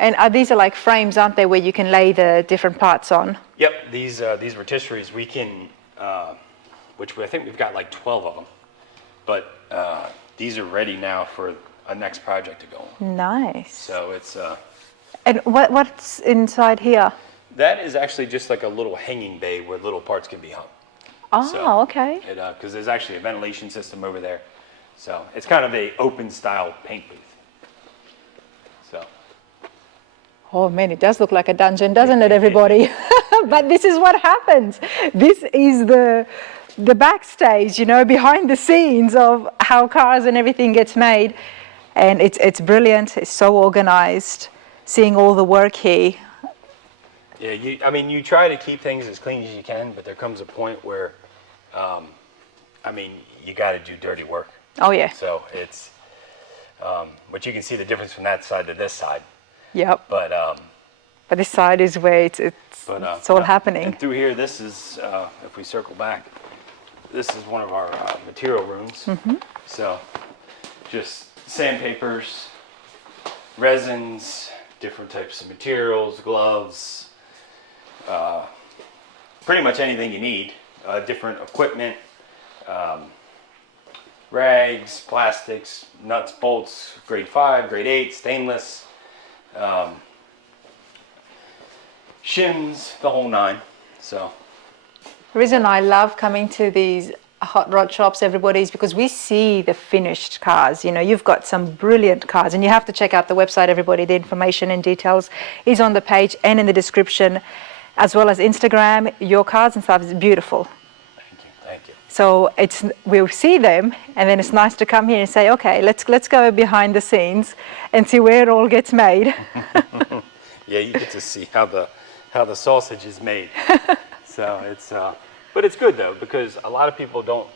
And these are like frames, aren't they, where you can lay the different parts on? Yep, these rotisseries we can, I think we've got like 12 of them, but these are ready now for a next project to go on. Nice. So it's And what's inside here? that is actually just like a little hanging bay where little parts can be hung. Oh, So, okay. Because there's actually a ventilation system over there, so it's kind of a open style paint booth. So. Oh man, it does look like a dungeon, doesn't it, everybody? But this is what happens. This is the backstage, behind the scenes of how cars and everything gets made. And it's brilliant. It's so organized. Seeing all the work here. Yeah, you try to keep things as clean as you can, but there comes a point where, you got to do dirty work. Oh yeah. So it's, but you can see the difference from that side to this side. Yep. But this side is where it's all happening. And through here, this is, if we circle back, this is one of our material rooms. Mm-hmm. So just sandpapers, resins, different types of materials, gloves, pretty much anything you need, different equipment, rags, plastics, nuts, bolts, grade 5, grade 8, stainless, shims, the whole nine. So The reason I love coming to these hot rod shops, everybody, is because we see the finished cars. You've got some brilliant cars, and you have to check out the website, everybody. The information and details is on the page and in the description, as well as Instagram. Your cars and stuff is beautiful. thank you. So we'll see them, and then it's nice to come here and say, okay, let's go behind the scenes and see where it all gets made. Yeah, you get to see how how the sausage is made. So it's, but it's good though, because a lot of people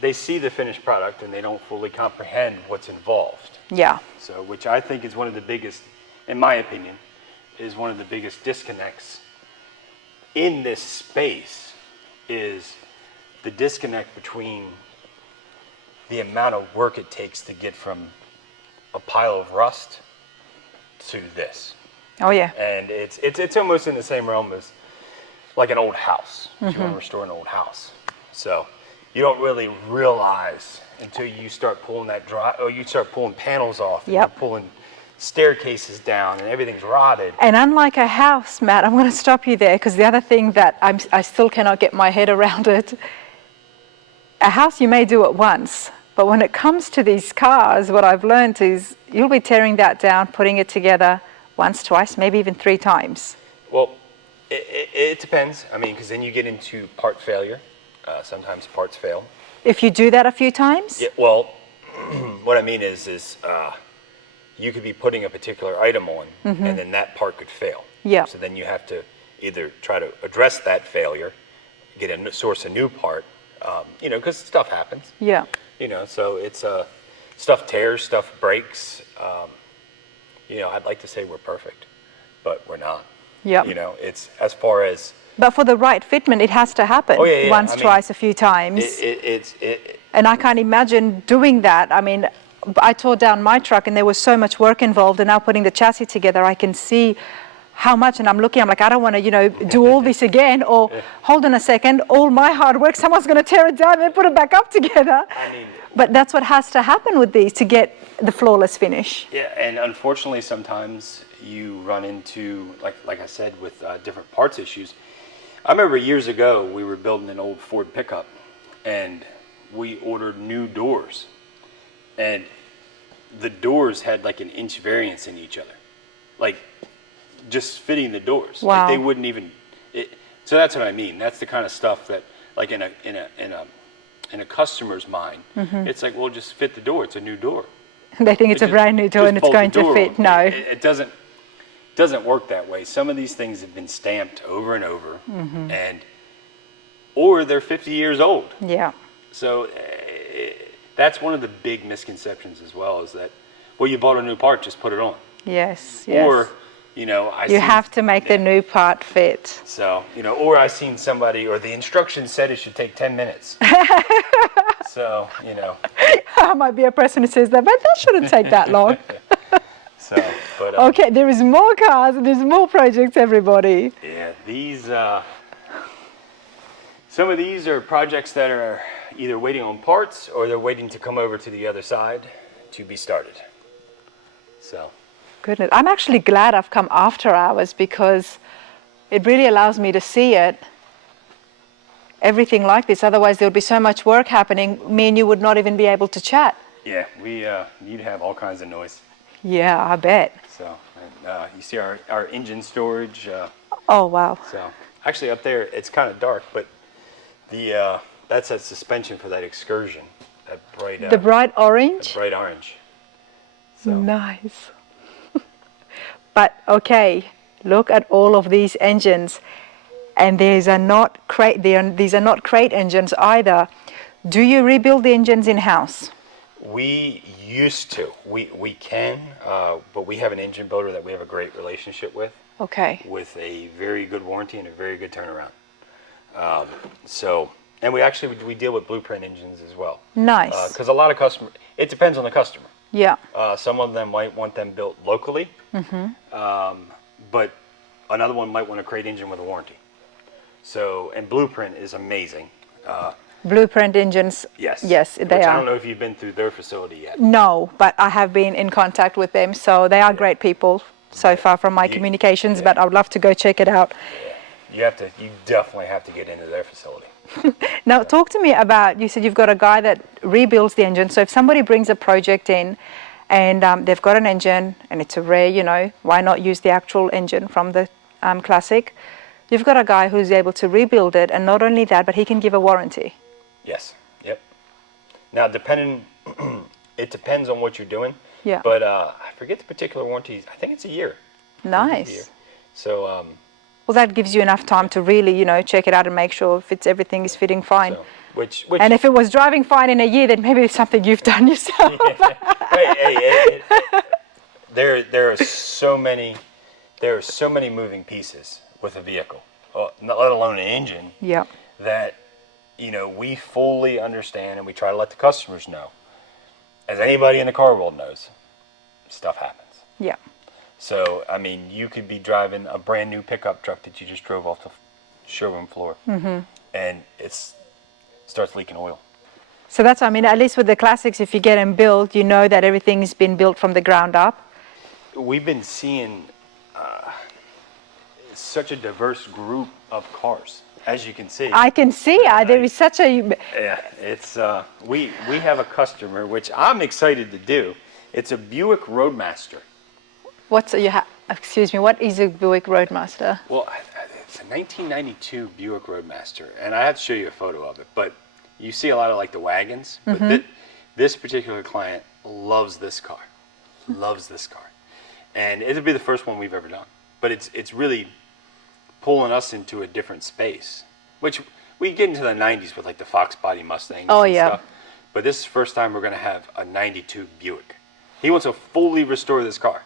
they see the finished product and they don't fully comprehend what's involved. Yeah. So, which I think is one of the biggest, in my opinion, is one of the biggest disconnects in this space, is the disconnect between the amount of work it takes to get from a pile of rust to this. Oh yeah. And it's almost in the same realm as like an old house. If you want to restore an old house. So you don't really realize until you start pulling you start pulling panels off, and Yep. you're pulling staircases down, and everything's rotted. And unlike a house, Matt, I'm going to stop you there, because the other thing that I still cannot get my head around it, a house you may do it once, but when it comes to these cars, what I've learned is you'll be tearing that down, putting it together once, twice, maybe even 3 times. Well, it depends. I mean, because then you get into part failure. Sometimes parts fail. If you do that a few times? Yeah, well, what I mean is you could be putting a particular item on, and then that part could fail. Yeah. So then you have to either try to address that failure, source a new part, because stuff happens. Yeah. So it's stuff tears, stuff breaks. I'd like to say we're perfect, but we're not. Yeah. It's as far as. But for the right fitment, it has to happen once, twice, a few times. And I can't imagine doing that. I mean, I tore down my truck and there was so much work involved, and now putting the chassis together, I can see how much, and I'm like, I don't want to, do all this again, or hold on a second, all my hard work, someone's going to tear it down and put it back up together. But that's what has to happen with these to get the flawless finish. Yeah, and unfortunately, sometimes you run into, like I said, with different parts issues. I remember years ago, we were building an old Ford pickup, and we ordered new doors. And the doors had like an inch variance in each other. Like, just fitting the doors. Wow. Like they wouldn't even. So that's what I mean. That's the kind of stuff that, like in a customer's mind, it's like, well, just fit the door. It's a new door. They think it's a brand new door and it's going to fit. No. It doesn't work that way. Some of these things have been stamped over and over, or they're 50 years old. Yeah. So that's one of the big misconceptions as well, is that, well, you bought a new part, just put it on. Yes. Or, you have to make the new part fit. So, or I seen somebody, or the instructions said it should take 10 minutes. So, I might be a person who says that, but that shouldn't take that long. So, but okay, there is more cars and there's more projects, everybody. Yeah, these some of these are projects that are either waiting on parts or they're waiting to come over to the other side to be started. So, goodness, I'm actually glad I've come after hours, because it really allows me to see it, everything like this. Otherwise, there would be so much work happening, me and you would not even be able to chat. Yeah, you'd have all kinds of noise. Yeah, I bet. So, you see our engine storage. Oh, wow. So, actually up there, it's kind of dark, but that's a suspension for that Excursion, that bright. The bright orange? The bright orange. So. Nice. But, okay, look at all of these engines. And these are not crate engines either. Do you rebuild the engines in-house? We used to. We can, but we have an engine builder that we have a great relationship with. Okay. With a very good warranty and a very good turnaround. And we deal with Blueprint engines as well. Nice. Because a lot of customers, it depends on the customer. Yeah. Some of them might want them built locally, but another one might want a crate engine with a warranty. So, and Blueprint is amazing. Blueprint engines. Yes. Yes, they are. I don't know if you've been through their facility yet. No, but I have been in contact with them, so they are great people so far from my communications, but I would love to go check it out. Yeah. You definitely have to get into their facility. Now, talk to me about, you said you've got a guy that rebuilds the engine. So if somebody brings a project in and they've got an engine and it's a rare, why not use the actual engine from the Classic? You've got a guy who's able to rebuild it, and not only that, but he can give a warranty. Yes. Yep. Now, it depends on what you're doing. Yeah. But I forget the particular warranties. I think it's a year. Nice. So, Well, that gives you enough time to really, check it out and make sure if everything is fitting fine. so which And if it was driving fine in a year, then maybe it's something you've done yourself. there are so many moving pieces with a vehicle, let alone an engine, Yeah. that we fully understand, and we try to let the customers know, as anybody in the car world knows, stuff happens. Yeah. So, I mean, you could be driving a brand new pickup truck that you just drove off the showroom floor, and it starts leaking oil. So that's, at least with the classics, if you get them built, you know that everything's been built from the ground up. We've been seeing such a diverse group of cars, as you can see. I can see there is such a. Yeah, it's we have a customer, which I'm excited to do. It's a Buick Roadmaster. Excuse me, what is a Buick Roadmaster? Well, it's a 1992 Buick Roadmaster, and I have to show you a photo of it. But you see a lot of like the wagons, but this particular client loves this car, and it'll be the first one we've ever done. But it's really pulling us into a different space, which we get into the 90s with like the Fox body Mustangs and stuff. But this is the first time we're going to have a 92 Buick. He wants to fully restore this car.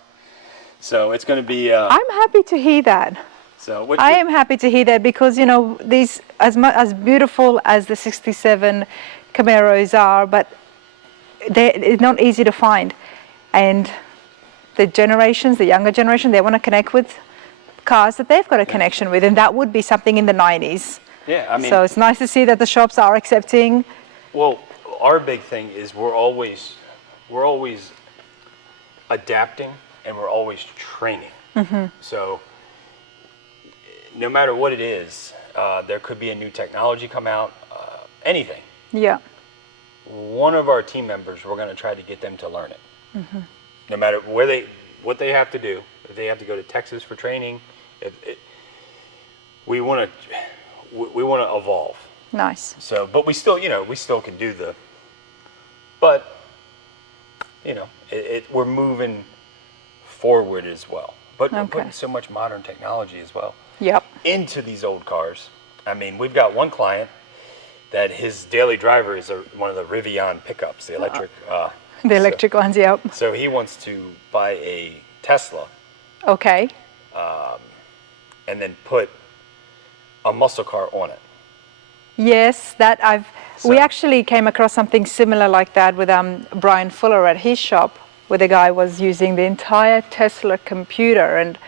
So it's going to be... I'm happy to hear that. So I am happy to hear that because, these, as beautiful as the 67 Camaros are, but it's not easy to find. And the younger generation, they want to connect with cars that they've got a connection with, and that would be something in the 90s. Yeah, I mean... So it's nice to see that the shops are accepting. Well, our big thing is we're always adapting, and we're always training. So no matter what it is, there could be a new technology come out, anything. Yeah. One of our team members, we're going to try to get them to learn it. No matter what they have to do. If they have to go to Texas for training, we want to evolve. Nice. So, but we still can do but we're moving forward as well. But we're putting so much modern technology as well into these old cars. I mean, we've got one client that his daily driver is one of the Rivian pickups, the electric. The electric ones, yep. So he wants to buy a Tesla. Okay. And then put a muscle car on it. Yes, we actually came across something similar like that with Brian Fuller at his shop, where the guy was using the entire Tesla computer, and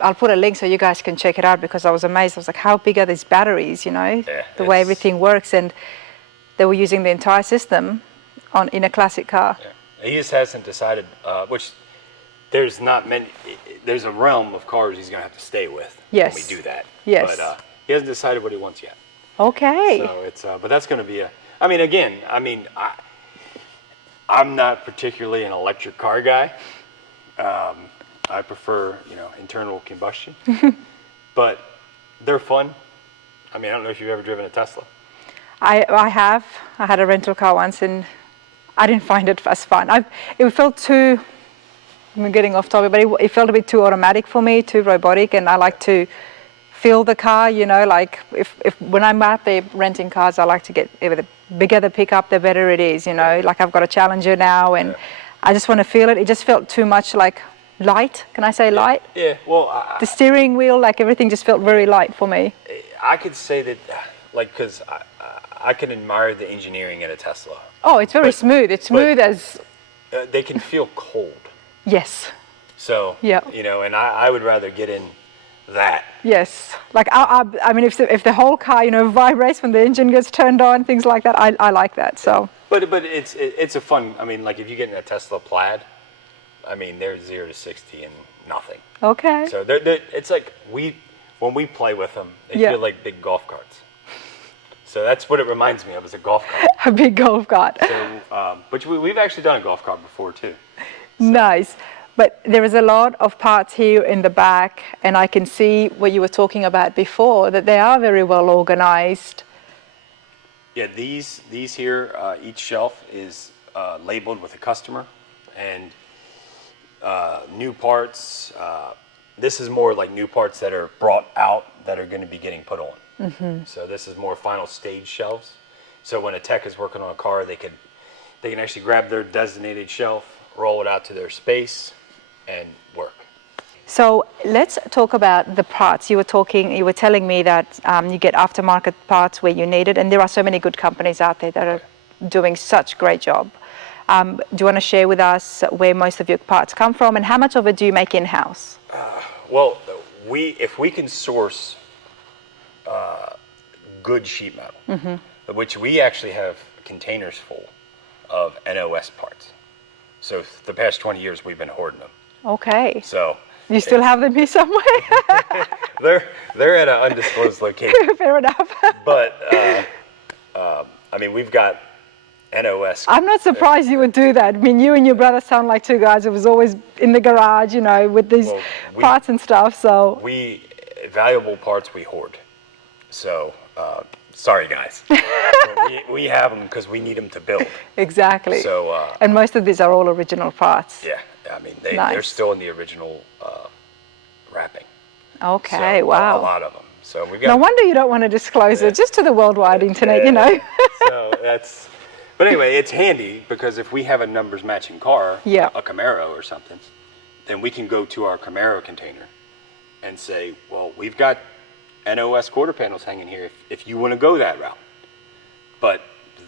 I'll put a link so you guys can check it out, because I was amazed. I was like, how big are these batteries, the way everything works, and they were using the entire system in a classic car. Yeah. He just hasn't decided, which there's a realm of cars he's going to have to stay with when we do that. Yes. But he hasn't decided what he wants yet. Okay. So it's, but that's going to be I'm not particularly an electric car guy. I prefer, internal combustion, but they're fun. I mean, I don't know if you've ever driven a Tesla. I have. I had a rental car once, and I didn't find it as fun. It felt too, I'm getting off topic, but it felt a bit too automatic for me, too robotic, and I like to feel the car, like if when I'm out there renting cars, I like to get, the bigger the pickup, the better it is, like I've got a Challenger now, and I just want to feel it. It just felt too much like light. Can I say light? Yeah, well... the steering wheel, like everything just felt very light for me. I could say that, because I can admire the engineering in a Tesla. Oh, it's very smooth. It's smooth as... they can feel cold. Yes. So, and I would rather get in that. Yes. Like, I mean, if the whole car, vibrates when the engine gets turned on, things like that, I like that, so. But it's a fun, like if you get in a Tesla Plaid, they're 0 to 60 and nothing. Okay. So it's like when we play with them, they feel like big golf carts. So that's what it reminds me of, is a golf cart. A big golf cart. So, but we've actually done a golf cart before too. So. Nice. But there is a lot of parts here in the back, and I can see what you were talking about before, that they are very well organized. Yeah, these here, each shelf is labeled with a customer, and new parts, this is more like new parts that are brought out that are going to be getting put on. So this is more final stage shelves. So when a tech is working on a car, they can actually grab their designated shelf, roll it out to their space, and work. So let's talk about the parts. You were telling me that you get aftermarket parts where you need it, and there are so many good companies out there that are doing such great job. Do you want to share with us where most of your parts come from, and how much of it do you make in-house? Well, if we can source good sheet metal, which we actually have containers full of NOS parts. So the past 20 years we've been hoarding them. Okay. So you still have them here somewhere? they're at an undisclosed location. Fair enough. But I mean, we've got NOS. I'm not surprised you would do that. I mean, you and your brother sound like two guys who was always in the garage, with these parts and stuff. So valuable parts we hoard. So sorry guys, we have them because we need them to build. Exactly. So and most of these are all original parts. Yeah, I mean Nice. they're still in the original wrapping. Okay. So, Wow. A lot of them. So we got. No wonder you don't want to disclose it, just to the worldwide internet, So that's. But anyway, it's handy because if we have a numbers matching car, Yeah. a Camaro or something, then we can go to our Camaro container and say, well, we've got NOS quarter panels hanging here if you want to go that route. But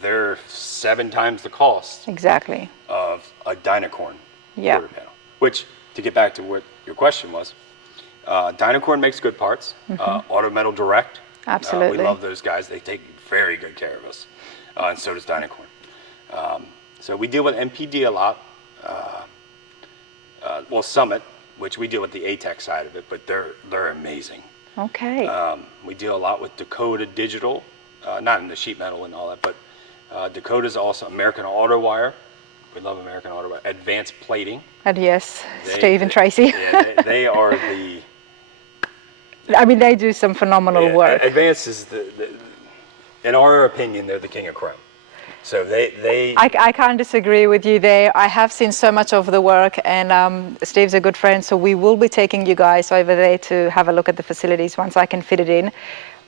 they're 7 times the cost Exactly. of a Dynacorn Yeah. quarter panel. Which, to get back to what your question was, Dynacorn makes good parts. Auto Metal Direct. Absolutely. We love those guys. They take very good care of us. And so does Dynacorn. So we deal with MPD a lot. Well, Summit, which we deal with the ATEX side of it, but they're amazing. Okay. We deal a lot with Dakota Digital, not in the sheet metal and all that, but Dakota's also American Auto Wire. We love American Auto Wire. Advanced Plating. And yes, Steve and Tracy. Yeah, they are the. I mean, they do some phenomenal work. Advanced is in our opinion, they're the king of chrome. So they. I can't disagree with you there. I have seen so much of the work, and Steve's a good friend, so we will be taking you guys over there to have a look at the facilities once I can fit it in.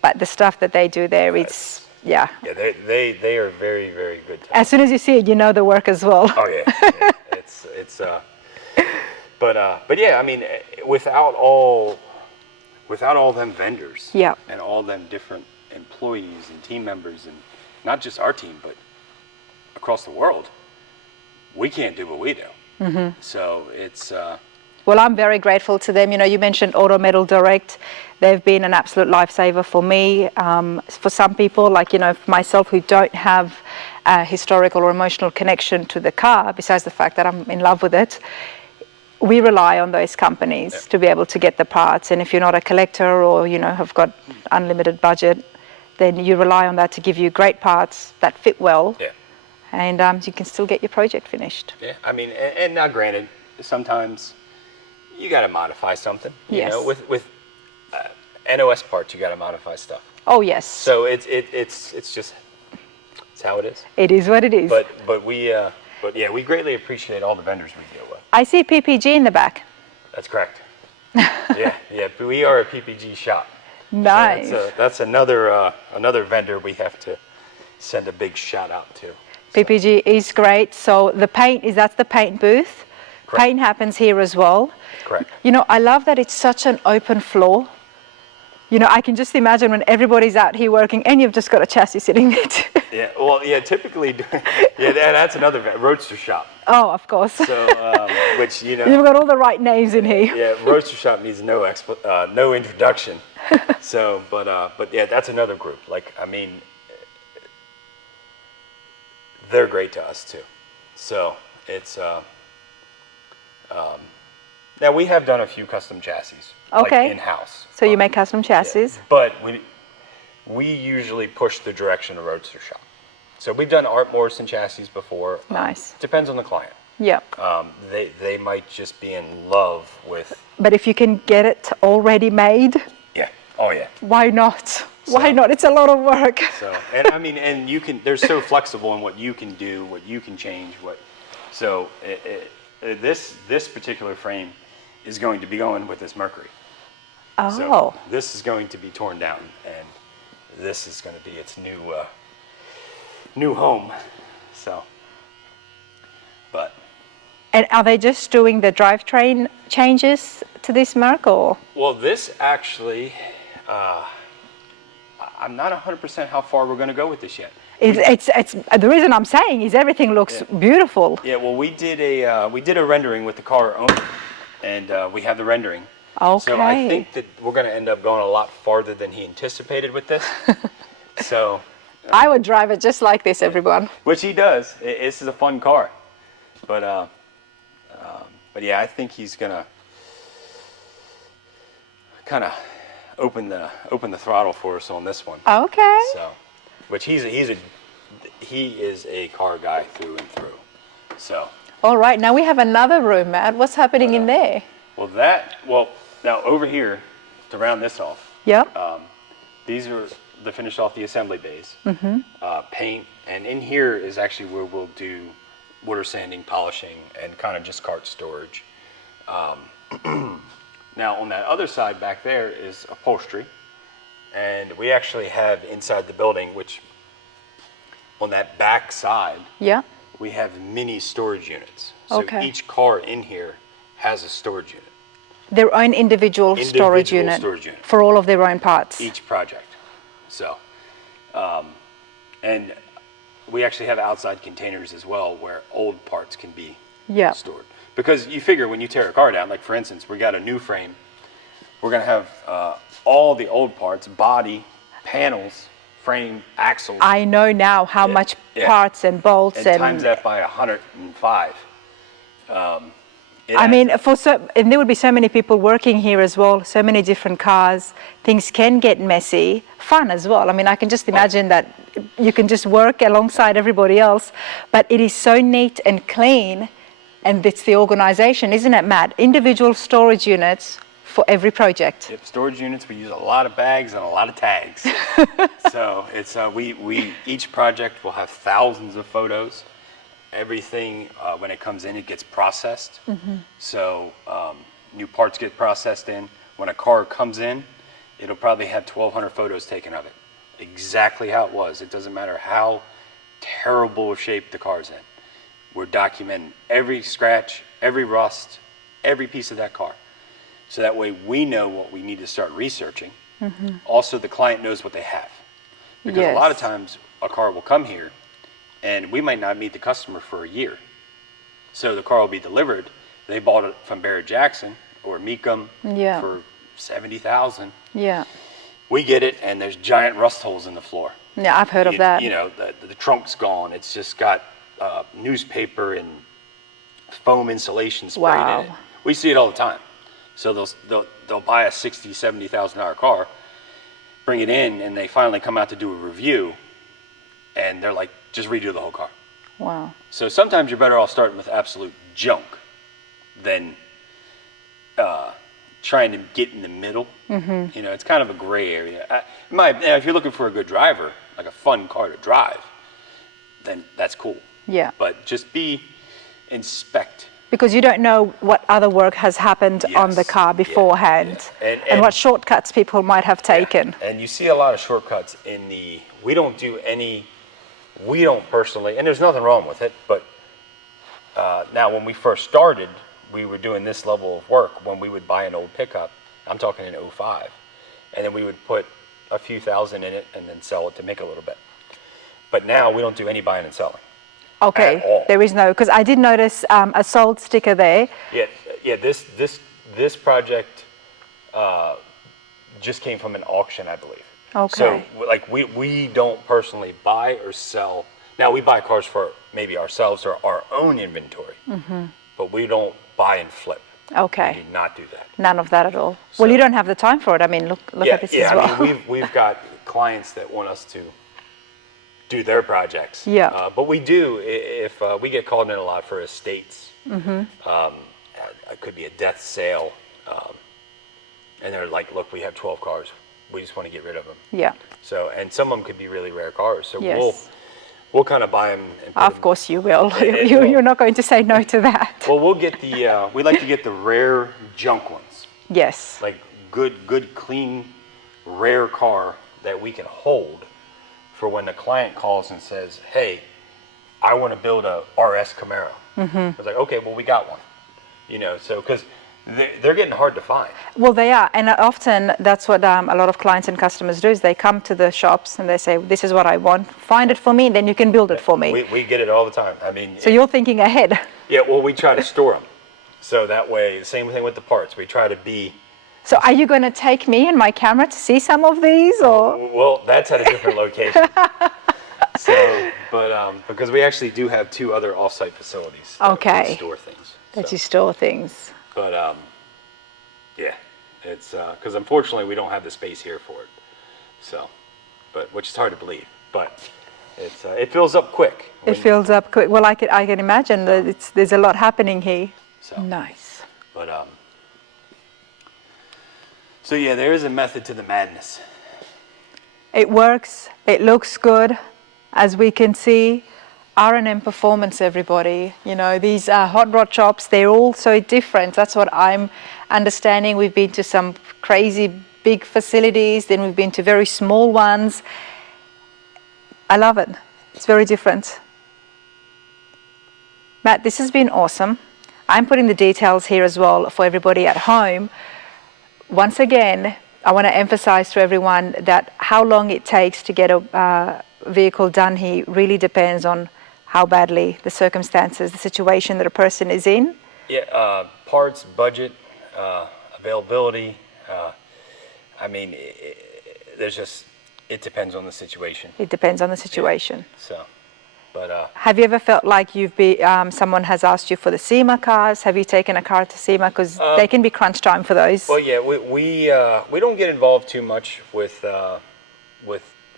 But the stuff that they do there, it's, yeah. Yeah, they are very, very good. As soon as you see it, you know the work as well. Oh yeah, it's but yeah, I mean, without all them vendors, Yeah. and all them different employees and team members, and not just our team, but across the world, we can't do what we do. So it's. Well, I'm very grateful to them. You mentioned Auto Metal Direct. They've been an absolute lifesaver for me. For some people, like, myself, who don't have a historical or emotional connection to the car, besides the fact that I'm in love with it, we rely on those companies to be able to get the parts. And if you're not a collector or, have got unlimited budget, then you rely on that to give you great parts that fit well. Yeah. And you can still get your project finished. Yeah, I mean, and now granted, sometimes you got to modify something. Yes. With NOS parts, you got to modify stuff. Oh yes. So it's just it's how it is. It is what it is. But yeah, we greatly appreciate all the vendors we deal with. I see PPG in the back. That's correct. yeah, we are a PPG shop. Nice. So that's another vendor we have to send a big shout out to. PPG is great. So that's the paint booth. Correct. Paint happens here as well. Correct. I love that it's such an open floor. I can just imagine when everybody's out here working and you've just got a chassis sitting there too. Yeah, well, yeah, typically, that's another Roadster shop. Oh, of course. So, which, You've got all the right names in here. Yeah, Roadster shop needs no introduction. So, but yeah, that's another group. Like, I mean, they're great to us too. So it's now we have done a few custom chassis, Okay. like in-house. So you make custom chassis. But we usually push the direction of Roadster shop. So we've done Art Morrison chassis before. Nice. Depends on the client. Yeah. They might just be in love with. But if you can get it already made, Yeah. Oh yeah. why not? Why not? It's a lot of work. So, and I mean, and they're so flexible in what you can do, what you can change, so this particular frame is going to be going with this Mercury. Oh. So this is going to be torn down, and this is going to be its new home. So, but And are they just doing the drivetrain changes to this Merc, or? well, this actually, I'm not 100% how far we're going to go with this yet. It's the reason I'm saying is everything looks beautiful. Yeah, well, we did a rendering with the car owner, and we have the rendering. Okay. So I think that we're going to end up going a lot farther than he anticipated with this. So, I would drive it just like this, everyone. which he does. This is a fun car, but yeah, I think he's gonna kind of open the throttle for us on this one. Okay. So, which he is a car guy through and through. So. All right, now we have another room, Matt. What's happening in there? Well, now over here, to round this off, Yep. these are to finish off the assembly bays, paint, and in here is actually where we'll do water sanding, polishing, and kind of just cart storage. Now on that other side back there is upholstery, and we actually have inside the building, which on that back side, Yeah. we have mini storage units. So Okay. each car in here has a storage unit. Their own individual storage Individual unit storage unit. for all of their own parts. Each project. So, and we actually have outside containers as well where old parts can be Yeah. stored. Because you figure when you tear a car down, like for instance, we got a new frame, we're gonna have all the old parts, body, panels, frame, axles, I know now how much yeah. parts and bolts and times that by 105. I mean, and there would be so many people working here as well, so many different cars. Things can get messy, fun as well. I mean, I can just imagine that you can just work alongside everybody else, but it is so neat and clean, and it's the organization, isn't it, Matt? Individual storage units for every project. Yep, storage units, we use a lot of bags and a lot of tags. So it's we each project will have thousands of photos. Everything when it comes in, it gets processed. So new parts get processed in. When a car comes in, it'll probably have 1,200 photos taken of it, exactly how it was. It doesn't matter how terrible a shape the car's in. We're documenting every scratch, every rust, every piece of that car. So that way we know what we need to start researching. Also, the client knows what they have. Because a lot of Yes. times a car will come here and we might not meet the customer for a year. So the car will be delivered. They bought it from Barrett Jackson or Mecum Yeah. for $70,000. Yeah. We get it and there's giant rust holes in the floor. Yeah, I've heard of that. You know, the trunk's gone. It's just got newspaper and foam insulation sprayed Wow. in it. We see it all the time. So they'll buy a $60,000, $70,000 car, bring it in, and they finally come out to do a review, and they're like, just redo the whole car. Wow. So sometimes you're better off starting with absolute junk than trying to get in the middle. You know, it's kind of a gray area. If you're looking for a good driver, like a fun car to drive, then that's cool. Yeah. But just inspect. Because you don't know what other work has happened on the Yes. car beforehand, Yeah. and what shortcuts people might have taken. And you see a lot of shortcuts in we don't personally, and there's nothing wrong with it, but now when we first started, we were doing this level of work when we would buy an old pickup. I'm talking in 05. And then we would put a few thousand in it and then sell it to make a little bit. But now we don't do any buying and selling. Okay, At all. there is no, because I did notice a sold sticker there. Yeah. This project just came from an auction, I believe. Okay. So like we don't personally buy or sell. Now we buy cars for maybe ourselves or our own inventory, but we don't buy and flip. Okay. We do not do that. None of that at all. So- Well, you don't have the time for it. I mean, look at this as well. I mean, we've got clients that want us to do their projects. Yeah. But we do if we get called in a lot for estates. It could be a death sale, and they're like, "Look, we have 12 cars. We just want to get rid of them." Yeah. So, and some of them could be really rare cars. So Yes. we'll kind of buy them. And put Of them, course you will. It will. You're not going to say no to that. Well, we'll get the. We like to get the rare junk ones, Yes. like good, clean, rare car that we can hold for when the client calls and says, "Hey, I want to build a RS Camaro." It's like, okay, well, we got one. You know, so because they're getting hard to find. Well, they are, and often that's what a lot of clients and customers do is they come to the shops and they say, "This is what I want. Find it for me, and then you can build it for me." We get it all the time. I mean, So you're thinking ahead. yeah. Well, we try to store them, so that way, same thing with the parts. We try to be. So are you going to take me and my camera to see some of these, or? Well, that's at a different location. So, but because we actually do have 2 other off-site facilities that Okay. we store things. That So, you store things. but yeah, it's because unfortunately we don't have the space here for it. So, but which is hard to believe, but it's it fills up quick. It fills up quick. Well, I can imagine that there's a lot happening here. So, Nice. but so yeah, there is a method to the madness. It works. It looks good, as we can see. R&M Performance, everybody. You know, these hot rod shops, they're all so different. That's what I'm understanding. We've been to some crazy big facilities, then we've been to very small ones. I love it. It's very different. Matt, this has been awesome. I'm putting the details here as well for everybody at home. Once again, I want to emphasize to everyone that how long it takes to get a vehicle done here really depends on how badly the circumstances, the situation that a person is in. Yeah, parts, budget, availability. I mean, there's just, it depends on the situation. It depends on the situation. So, but Have you ever felt like someone has asked you for the SEMA cars? Have you taken a car to SEMA? Because they can be crunch time for those. well, yeah, we don't get involved too much with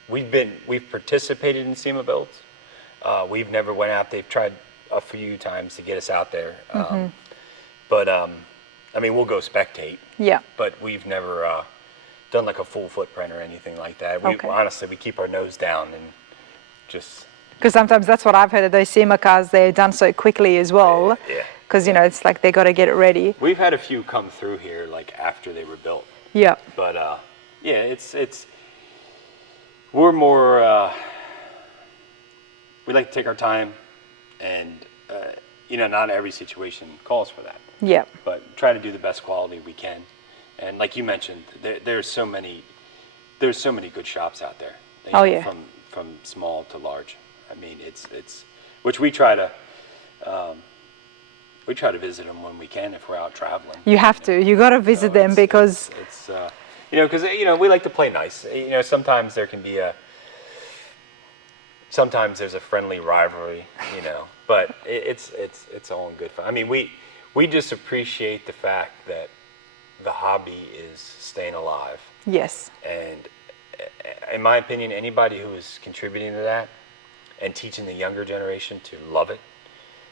we've participated in SEMA builds. We've never went out. They've tried a few times to get us out there, but I mean, we'll go spectate. Yeah. But we've never done like a full footprint or anything like that. We Okay. honestly, we keep our nose down and just. Because sometimes that's what I've heard of those SEMA cars, they're done so quickly as well. Yeah. Because, you know, it's like they got to get it ready. We've had a few come through here like after they were built. Yeah. But yeah, it's we're more we like to take our time, and you know, not every situation calls for that. Yeah. But try to do the best quality we can. And like you mentioned, there's so many good shops out there. You Oh, know, yeah. From small to large. I mean, it's which we try to visit them when we can if we're out traveling. You have to. You got to visit them because it's you know, because you know, we like to play nice. You know, sometimes there can be sometimes there's a friendly rivalry, you know, but it's all in good fun. I mean, we just appreciate the fact that the hobby is staying alive. yes. And in my opinion, anybody who is contributing to that and teaching the younger generation to love it,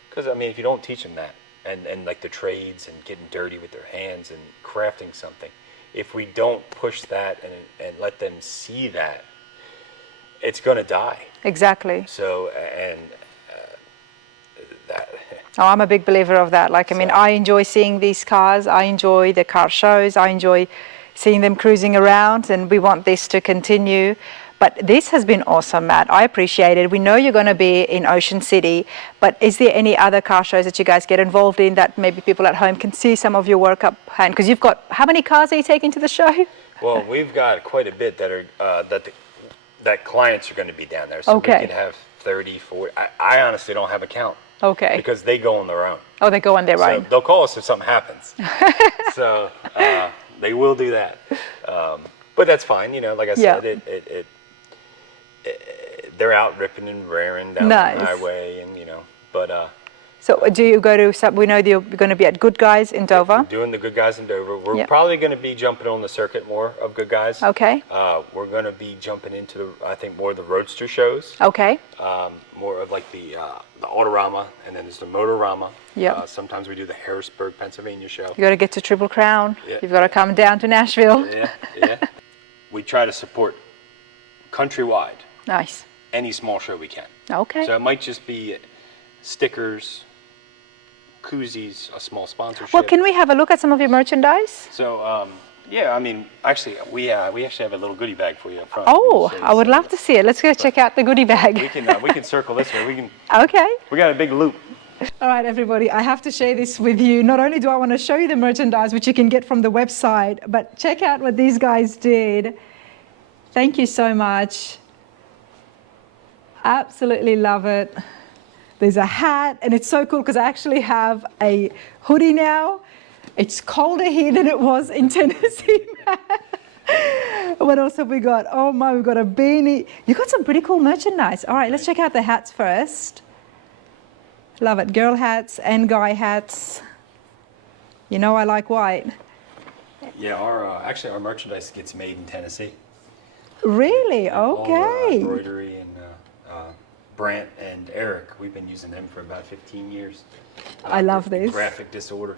because I mean, if you don't teach them that and like the trades and getting dirty with their hands and crafting something, if we don't push that and let them see that, it's going to die. Exactly. So, and that. Oh, I'm a big believer of that. Like, I mean, I enjoy seeing these cars. I enjoy the car shows. I enjoy seeing them cruising around, and we want this to continue. But this has been awesome, Matt. I appreciate it. We know you're going to be in Ocean City, but is there any other car shows that you guys get involved in that maybe people at home can see some of your work up hand? Because you've got, how many cars are you taking to the show? Well, we've got quite a bit that are that clients are going to be down there. So Okay. we can have 30, 40. I honestly don't have a count. Okay. Because they go on their own. Oh, they go on their So own. they'll call us if something happens. So they will do that. But that's fine. You know, like I Yeah. said, they're out ripping and raring down Nice. the highway, and you know. But So do you go to some, we know that you're going to be at Good Guys in Dover. doing the Good Guys in Dover, we're Yep. probably going to be jumping on the circuit more of Good Guys. Okay. We're going to be jumping into I think more of the roadster shows. Okay. More of like the Autorama, and then there's the Motorama. Yep. Sometimes we do the Harrisburg, Pennsylvania show. You got to get to Triple Crown. Yeah. You've got to come down to Nashville. Yeah, yeah. We try to support countrywide Nice. any small show we can. Okay. So it might just be stickers, koozies, a small sponsorship. Well, can we have a look at some of your merchandise? So, yeah, I mean, actually, we actually have a little goodie bag for you up front. Oh, I would love to see it. Let's go check out the goodie bag. We can circle this way. Okay. We got a big loop. All right, everybody, I have to share this with you. Not only do I want to show you the merchandise, which you can get from the website, but check out what these guys did. Thank you so much. Absolutely love it. There's a hat, and it's so cool because I actually have a hoodie now. It's colder here than it was in Tennessee. What else have we got? Oh my, we've got a beanie. You got some pretty cool merchandise. All right, let's check out the hats first. Love it. Girl hats and guy hats. You know I like white. Yeah, actually our merchandise gets made in Tennessee. Really? All Okay. embroidery and Brant and Eric, we've been using them for about 15 years. I love this. Graphic disorder.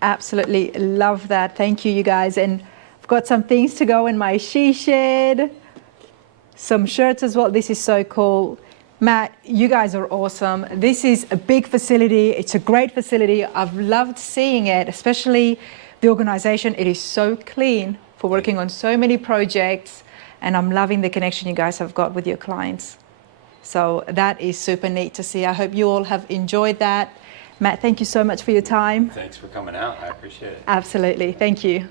Absolutely love that. Thank you, you guys. And I've got some things to go in my she shed. Some shirts as well. This is so cool. Matt, you guys are awesome. This is a big facility. It's a great facility. I've loved seeing it, especially the organization. It is so clean for working on so many projects. And I'm loving the connection you guys have got with your clients. So that is super neat to see. I hope you all have enjoyed that. Matt, thank you so much for your time. Thanks for coming out. I appreciate it. Absolutely. Thank you.